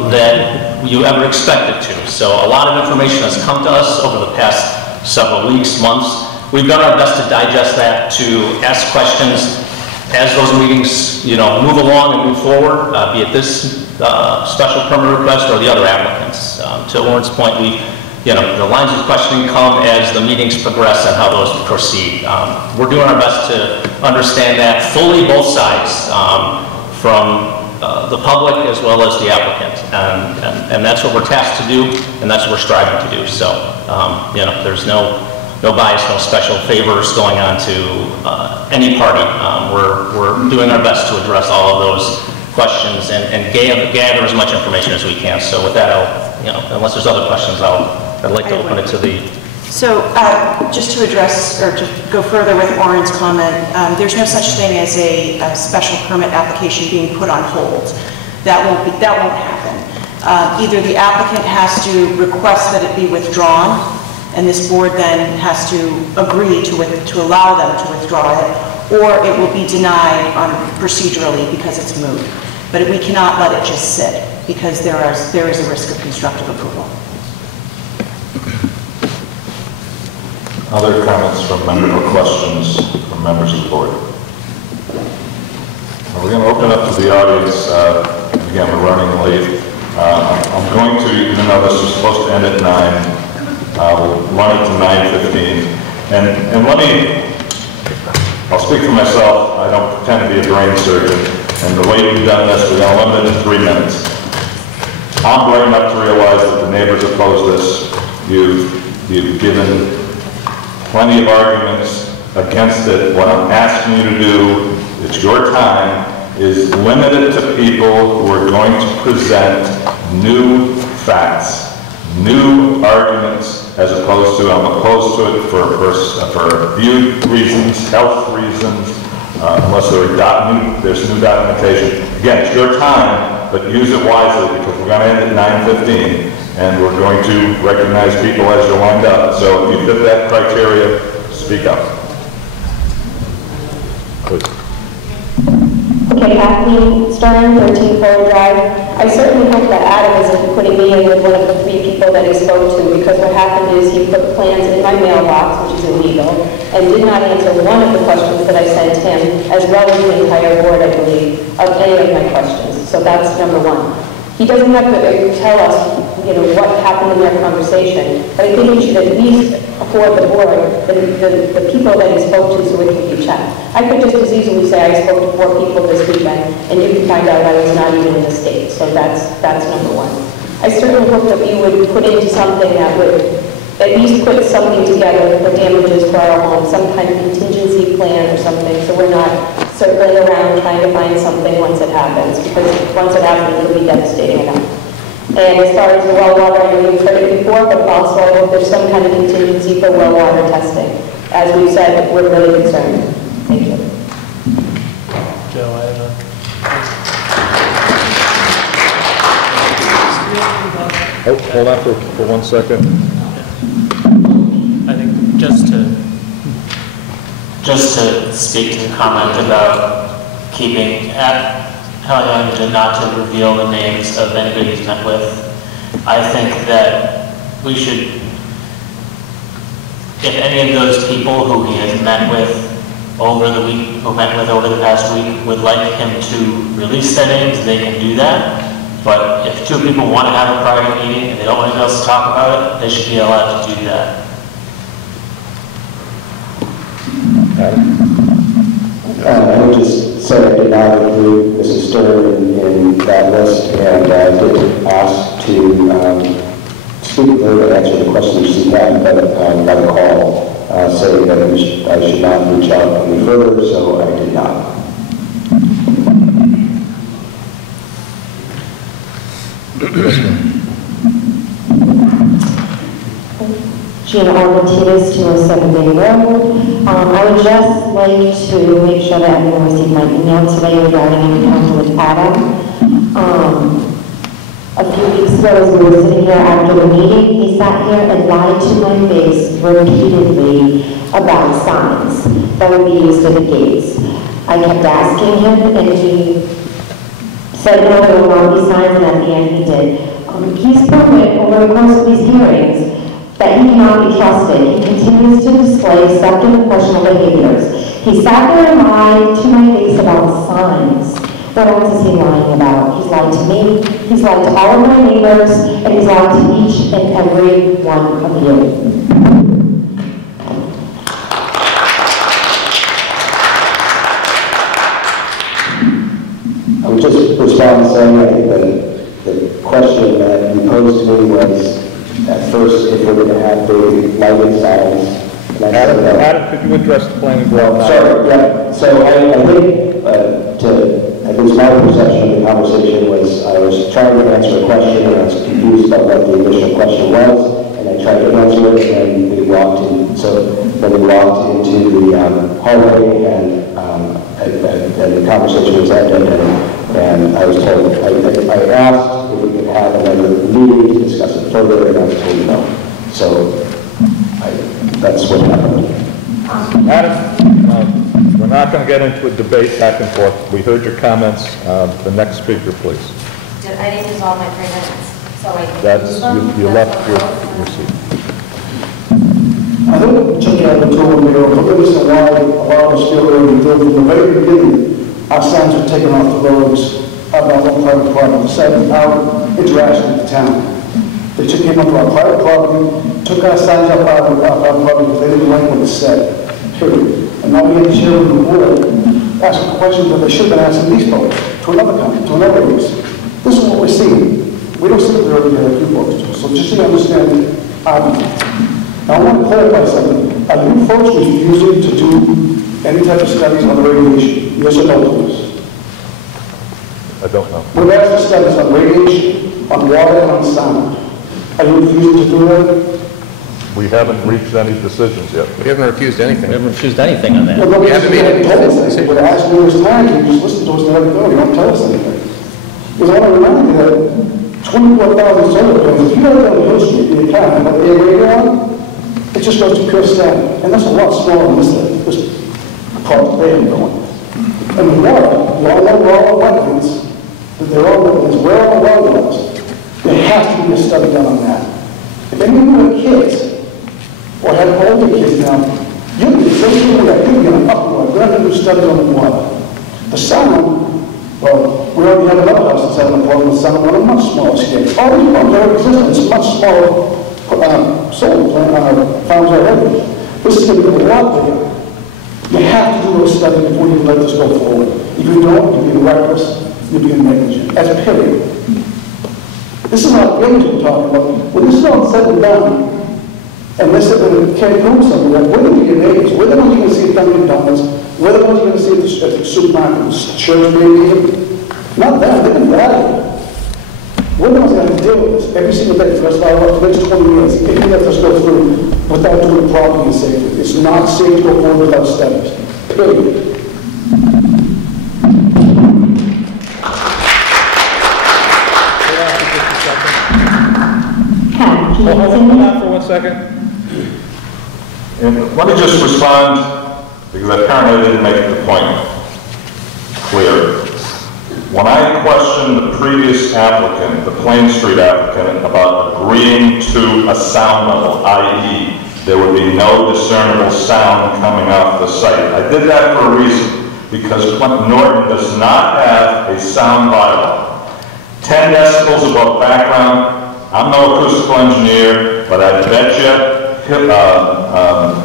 that you ever expected to. So a lot of information has come to us over the past several weeks, months. We've done our best to digest that, to ask questions as those meetings, move along and move forward, be it this special permit request or the other applicants. To Lauren's point, the lines of questioning come as the meetings progress and how those proceed. We're doing our best to understand that fully, both sides, from the public as well as the applicant. And that's what we're tasked to do, and that's what we're striving to do. So, there's no bias, no special favors going on to any party. We're doing our best to address all of those questions and gather as much information as we can. So with that, unless there's other questions, I'd like to open it to the... So just to address, or to go further with Oren's comment, there's no such thing as a special permit application being put on hold. That won't happen. Either the applicant has to request that it be withdrawn, and this board then has to agree to allow them to withdraw it, or it will be denied procedurally because it's moved. But we cannot let it just sit, because there is a risk of constructive approval. Other comments from members or questions from members of the board? We're going to open up to the audience. Again, we're running late. I'm going to, even though this was supposed to end at 9, we'll run it to 9:15. And I'll speak for myself. I don't pretend to be a brain surgeon. And the way we've done this, we're going to limit it to 3 minutes. I'm brave enough to realize that the neighbors oppose this. You've given plenty of arguments against it. What I'm asking you to do, it's your time, is limit it to people who are going to present new facts, new arguments, as opposed to, I'm opposed to it for view reasons, health reasons, unless there's new documentation. Again, it's your time, but use it wisely, because we're going to end at 9:15, and we're going to recognize people as you're lined up. So if you fit that criteria, speak up. Please. Okay, Kathleen Stern, 13 Forward Drive. I certainly hope that Adam isn't putting me in with one of the 3 people that he spoke to, because what happened is he put plans in my mailbox, which is illegal, and did not answer one of the questions that I sent him, as well as the entire board, I believe, of any of my questions. So that's number 1. He doesn't have to tell us, what happened in their conversation, but I think he should at least afford the board the people that he spoke to so it can be checked. I could just as easily say I spoke to 4 people this weekend, and you can find out I was not even in the state. So that's number 1. I certainly hope that we would put into something that would at least put something together for damages for our home, some kind of contingency plan or something, so we're not circling around trying to find something once it happens, because once it happens, it'll be devastating enough. And as far as the well water, I know you've heard it before, but also I hope there's some kind of contingency for well water testing. As we've said, we're really concerned. Thank you. Joe, I have Hold on for 1 second. I think just to speak to the comment about keeping telling him not to reveal the names of anybody he's met with. I think that we should, if any of those people who he has met with over the past week would like him to release their names, they can do that. But if 2 people want to have a private meeting and they don't want anyone else to talk about it, they should be allowed to do that. I would just say I did not include Mrs. Stern in that list, and I did ask to speak with her to answer the questions she had, but got a call saying that I should not reach out any further, so I did not. Gina Martinez, 207 Bay Road. I would just like to make sure that everyone received my email today regarding an encounter with Adam. A few weeks ago, as we were sitting here after the meeting, he sat here and lied to my face repeatedly about signs that would be used at the gates. I kept asking him, and he said no, there will not be signs, and at the end he did. He's proven over the course of these hearings that he cannot be trusted. He continues to display deceptive and questionable behaviors. He sat there and lied to my face about signs. What else is he lying about? He's lied to me, he's lied to all of my neighbors, and he's lied to each and every one of you. I would just respond saying I think the question that you posed to me was, at first, if we're going to have the lighting signs. Adam, could you address the planning board? Sorry, yeah. So I think, at least my perception of the conversation was, I was trying to answer a question, and I was confused about what the initial question was, and I tried to answer it, and we walked in. So when we walked into the hallway, and the conversation was ended, and I was told, I asked if we could have another meeting to discuss it further, and I was told no. So that's what happened. Adam, we're not going to get into a debate back and forth. We heard your comments. The next speaker, please. I didn't use all my 3 minutes, so You left your seat. I think Chucky had told me, or the reason why a lot of us feel very good from the very beginning, our signs were taken off the roads of our own private property, setting our interaction with the town. They came onto our private property, took our signs up out of our property because they didn't like what it said, period. And now we have to share with the board, asking questions that they should have been asking these folks, to another company, to another race. This is what we're seeing. We don't see the heard the other two folks do. So just so you understand the argument. Now, I want to clarify something. Are you folks refusing to do any type of studies on radiation? Yes or no, please? I don't know. We've asked for studies on radiation, on water, and on sound. Are you refusing to do that? We haven't reached any decisions yet. We haven't refused anything. We haven't refused anything on that. Well, We haven't made any decisions. We're asking numerous times, you just listen to us and let it go, you don't tell us anything. Because I want to remind you that 24,000 solar panels, if you go down Hill Street in your town and what they're rated on, it just goes to pure static. And that's a lot smaller than this part they have going. And the water, you all know we're all wetlands, that they're all wetlands, we're all wetlands. There has to be a study done on that. If any of you have kids, or have older kids now, you'll be the same thing that you'll be on an uproar. We're going to do studies on the water. The sound, well, we already have another house that's having a problem with sound on a much smaller scale. All these problems already exist, and it's much smaller solar farms already. This is going to be a lot bigger. You have to do a study before you let this go forward. If you don't, you're being reckless, you're being negligent. That's period. This is not things we're talking about. When this is all said and done, and this is can't go somewhere, we're going to be your neighbors. We're the ones you're going to see at Dunkin' Donuts. We're the ones you're going to see at the supermarket, church, maybe. Not them, they're going to die. We're the ones that have to deal with this every single day for the next 20 years. If you let this go through without doing it properly and safely. It's not safe to go forward without studies. Period. Hold on for 1 second. And let me just respond, because apparently I didn't make the point clear. When I questioned the previous applicant, the Plain Street applicant, about agreeing to a sound level, i.e., there would be no discernible sound coming off the site. I did that for a reason, because Clinton Norton does not have a sound bylaw. 10 decibels above background. I'm no acoustical engineer, but I bet you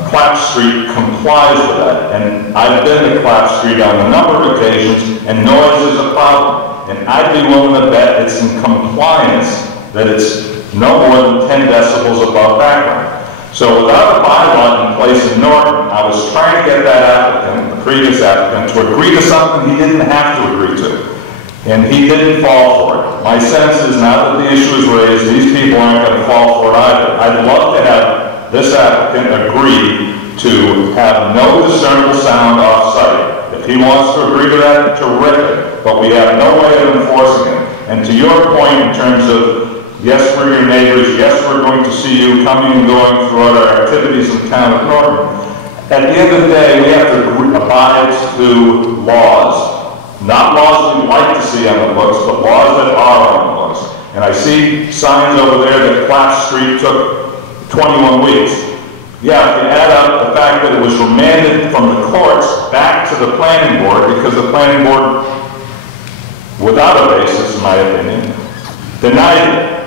Clapp Street complies with that. And I've been to Clapp Street on a number of occasions, and noise is a problem. And I'd be willing to bet it's in compliance, that it's no more than 10 decibels above background. So without a bylaw in place in Norton, I was trying to get that applicant, the previous applicant, to agree to something he didn't have to agree to. And he didn't fall for it. My sense is now that the issue is raised, these people aren't going to fall for it either. I'd love to have this applicant agree to have no discernible sound off-site. If he wants to agree to that, terrific, but we have no way of enforcing it. And to your point in terms of, yes, we're your neighbors, yes, we're going to see you coming and going throughout our activities in the town of Norton. At the end of the day, we have to abide to laws. Not laws we'd like to see on the books, but laws that are on the books. And I see signs over there that Clapp Street took 21 weeks. Yeah, if you add up the fact that it was remanded from the courts back to the planning board, because the planning board, without a basis in my opinion, denied it.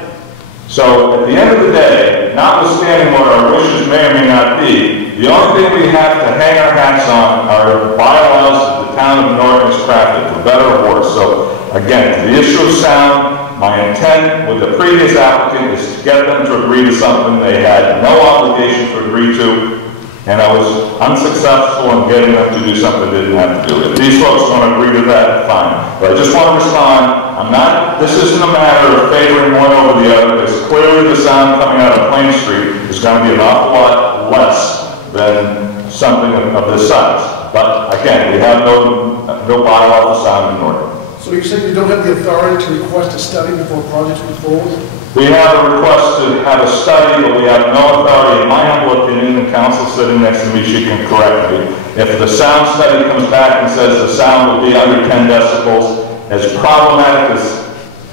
So at the end of the day, notwithstanding what our wishes may or may not be, the only thing we have to hang our hats on are bylaws that the town of Norton has crafted, for better or worse. So again, to the issue of sound, my intent with the previous applicant is to get them to agree to something they had no obligation to agree to, and I was unsuccessful in getting them to do something they didn't have to do. If these folks want to agree to that, fine. But I just want to respond. This isn't a matter of favoring one over the other, because clearly the sound coming out of Plain Street is going to be an awful lot less than something of this size. But again, we have no bylaw for sound in Norton. So you're saying you don't have the authority to request a study before projects move forward? We have a request to have a study, but we have no authority. In my humble opinion, the council sitting next to me, she can correct me. If the sound study comes back and says the sound will be under 10 decibels, as problematic as,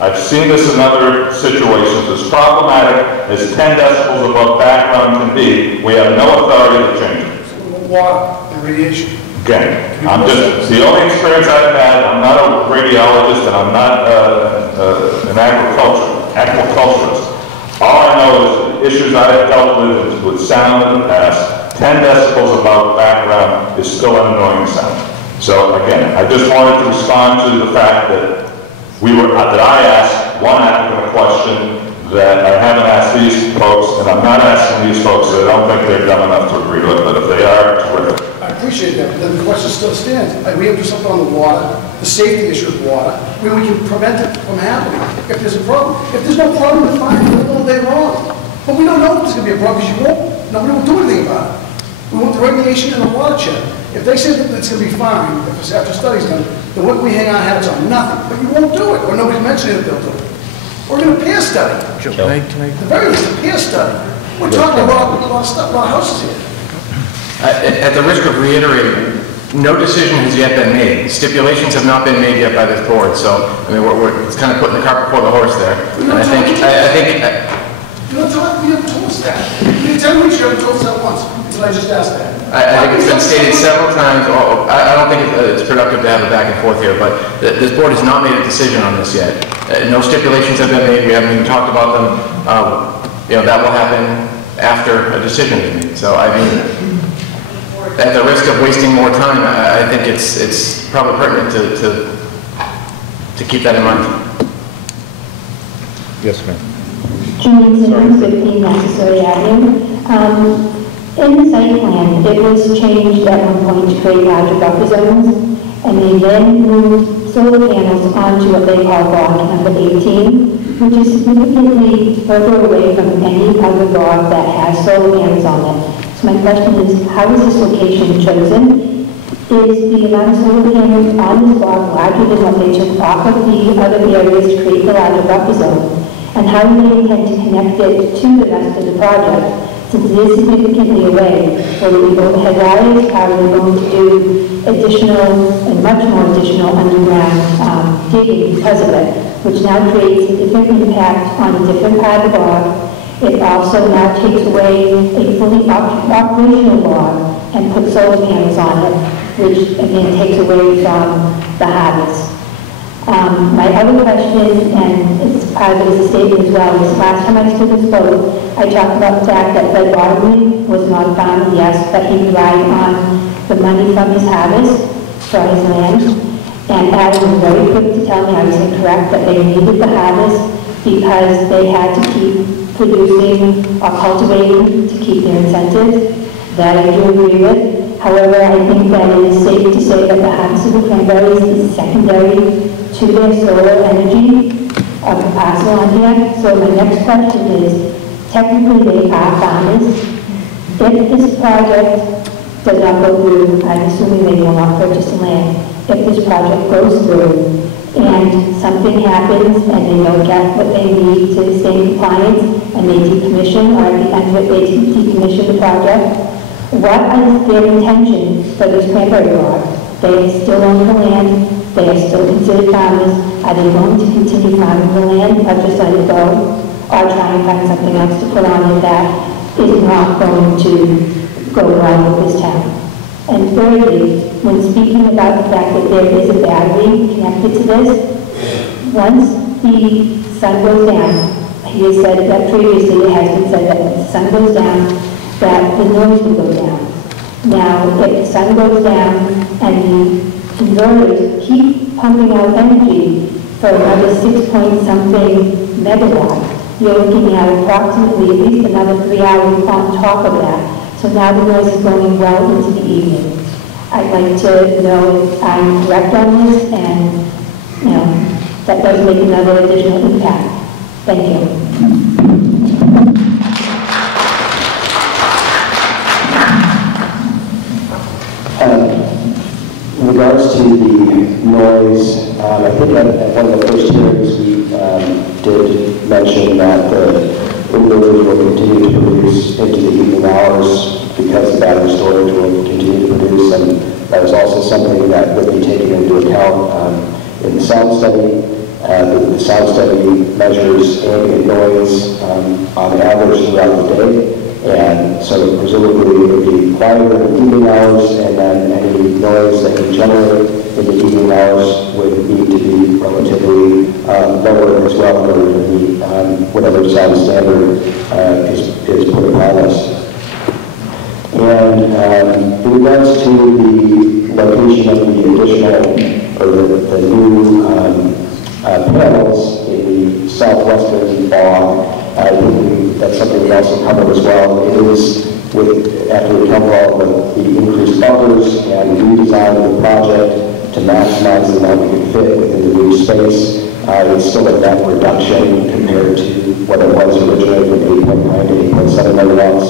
I've seen this in other situations, as problematic as 10 decibels above background can be, we have no authority to change it. So water and radiation. Again, the only experience I've had, I'm not a radiologist and I'm not an agriculturist. All I know is the issues I've dealt with sound in the past, 10 decibels above background is still an annoying sound. So again, I just wanted to respond to the fact that that I asked one applicant a question, that I haven't asked these folks, and I'm not asking these folks that I don't think they're dumb enough to agree with, but if they are, terrific. I appreciate that, but then the question still stands. We have to do something on the water, the safety issue of water, where we can prevent it from happening if there's a problem. If there's no problem, then fine, we're all day long. But we don't know if there's going to be a problem because you won't. Nobody will do anything about it. We want the radiation and the water check. If they say that it's going to be fine, if it's after studies done, then what we hang our hats on? Nothing. But you won't do it, or nobody's mentioning that they'll do it. We're going to peer study. Joe, can I? At the very least, a peer study. We're talking about a lot of stuff, a lot of houses here. At the risk of reiterating, no decision has yet been made. Stipulations have not been made yet by this board, so, I mean, it's kind of putting the cart before the horse there. And I think, You haven't told us that. You tell me you haven't told us that once, until I just asked that. I think it's been stated several times. I don't think it's productive to have a back and forth here, but this board has not made a decision on this yet. No stipulations have been made. We haven't even talked about them. That will happen after a decision is made. So, I mean, at the risk of wasting more time, I think it's probably pertinent to keep that in mind. Yes, ma'am. Julie Simmons, 15 Necessary Avenue. In the site plan, it was changed at one point to create larger buffer zones, and they then moved solar panels onto what they call block number 18, which is significantly further away from any other block that has solar panels on it. So my question is, how is this location chosen? Is the amount of solar panels on this block larger than what they took off of the other areas to create the larger buffer zone? And how do they intend to connect it to the rest of the project? Since it is significantly away, will we go ahead wires? Are we going to do additional and much more additional underground digging because of it, which now creates a different impact on a different part of the block. It also now takes away a fully operational block and puts solar panels on it, which again takes away from the harvest. My other question, and it's part of it as a statement as well, is last time I stood and spoke, I talked about the fact that Fred Waterman was not found, yes, but he relied on the money from his harvest for his land. And Adam was very quick to tell me I was incorrect, that they needed the harvest because they had to keep producing or cultivating to keep their incentives. That I do agree with. However, I think that it is safe to say that the harvest of the cranberries is secondary to their solar energy of the parcel on here. So my next question is, technically they are farmers. If this project does not go through, I'm assuming they will not purchase the land. If this project goes through and something happens and they don't get what they need to stay in compliance and they decommission, or at the end of it they decommission the project, what is their intention for this cranberry block? They still own the land, they are still considered farmers. Are they going to continue farming the land, or just let it go, or try and find something else to put on it that is not going to go well with this town? And thirdly, when speaking about the fact that there is a battery connected to this, once the sun goes down, he has said that previously, it has been said that when the sun goes down, that the noise will go down. Now, if the sun goes down and the converters keep pumping out energy for another 6-point-something megawatt, you're looking at approximately at least another 3 hours on top of that. So now the noise is going well into the evening. I'd like to know if I'm correct on this, and, that does make another additional impact. Thank you. In regards to the noise, I think at one of the first hearings we did mention that the inverters will continue to produce into the evening hours because the battery storage will continue to produce, and that is also something that would be taken into account in the sound study. The sound study measures ambient noise on average throughout the day. And so presumably it would be quieter in the evening hours, and then any noise that we generate in the evening hours would need to be relatively lower as well in order to meet whatever sound standard is put upon us. And in regards to the location of the additional, or the new panels in the southwestern bog. I think that's something we also covered as well. It is, after we cover all the increased buffers and redesign of the project to maximize the amount we can fit within the new space, it's still a net reduction compared to what it was originally from 8.9 to 8.7 megawatts.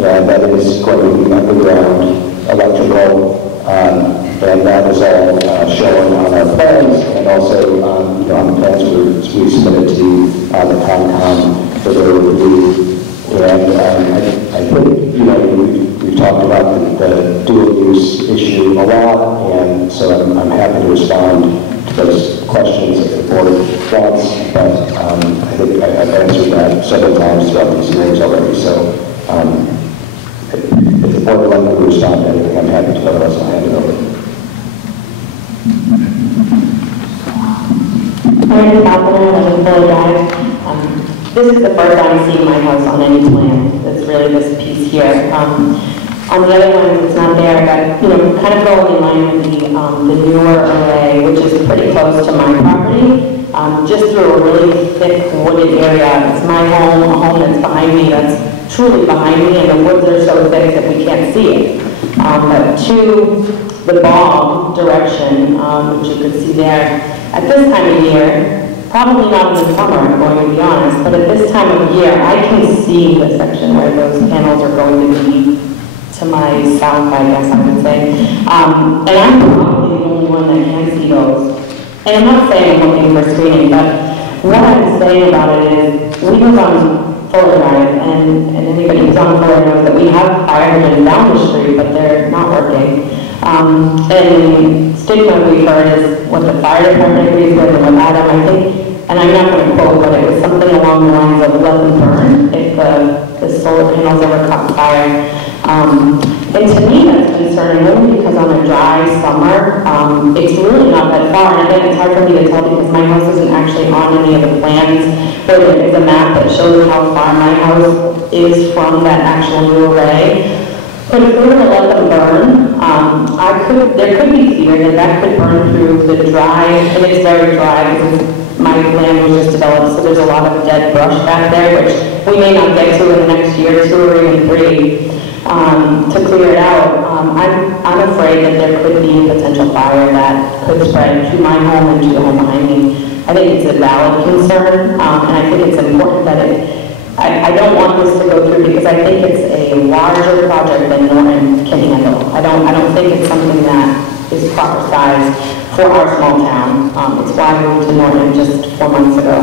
And that is going to be underground electrical, and that is all shown on our plans, and also on the plans we submitted to the CONCOM for their review. And I think, we've talked about the dual use issue a lot, and so I'm happy to respond to those questions if the board wants, but I think I've answered that several times throughout these hearings already, so if the board would like me to respond to anything, I'm happy to, otherwise I'll hand it over. My name is Catherine, I live in Fuller Drive. This is the first time seeing my house on any plan. It's really this piece here. On the other ones, it's not there, but kind of going in line with the newer array, which is pretty close to my property, just through a really thick wooded area. It's my home, a home that's behind me, that's truly behind me, and the woods are so thick that we can't see it. But to the bog direction, which you can see there, at this time of year, probably not in the summer, I'm going to be honest, but at this time of year, I can see the section where those panels are going to be to my south, I guess I would say. And I'm probably the only one that can see those. And I'm not saying I'm looking for screening, but what I'm saying about it is, we live on Fuller Drive, and anybody who's on Fuller knows that we have fire hydrants down the street, but they're not working. And the stigma we've heard is what the fire department agrees with and what Adam, I think, and I'm not going to quote, but it was something along the lines of let them burn if the solar panels ever caught fire. And to me that's concerning only because on a dry summer, it's really not that far. And again, it's hard for me to tell because my house isn't actually on any of the plans, but there is a map that shows how far my house is from that actual new array. But if we were to let them burn, there could be fear that could burn through the dry, and it's very dry because my land was just developed, so there's a lot of dead brush back there, which we may not get to in the next year, 2 or even 3, to clear it out. I'm afraid that there could be a potential fire that could spread to my home and to the home behind me. I think it's a valid concern, and I think it's important that I don't want this to go through because I think it's a larger project than Norton can handle. I don't think it's something that is proper size for our small town. It's why I moved to Norton just 4 months ago.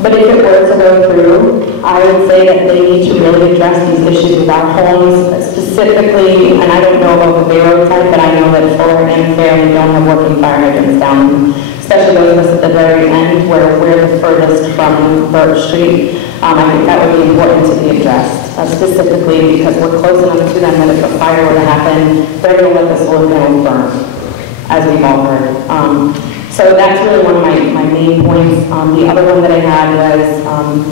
But if it were to go through, I would say that they need to really address these issues with our homes, specifically, and I don't know about the Bay Road type, but I know that Fuller and Fairleigh don't have working fire hydrants down, especially those at the very end where we're the furthest from Birch Street. I think that would be important to be addressed, specifically because we're close enough to them that if a fire were to happen, they're going to let the solar panels burn, as we've all heard. So that's really one of my main points. The other one that I had was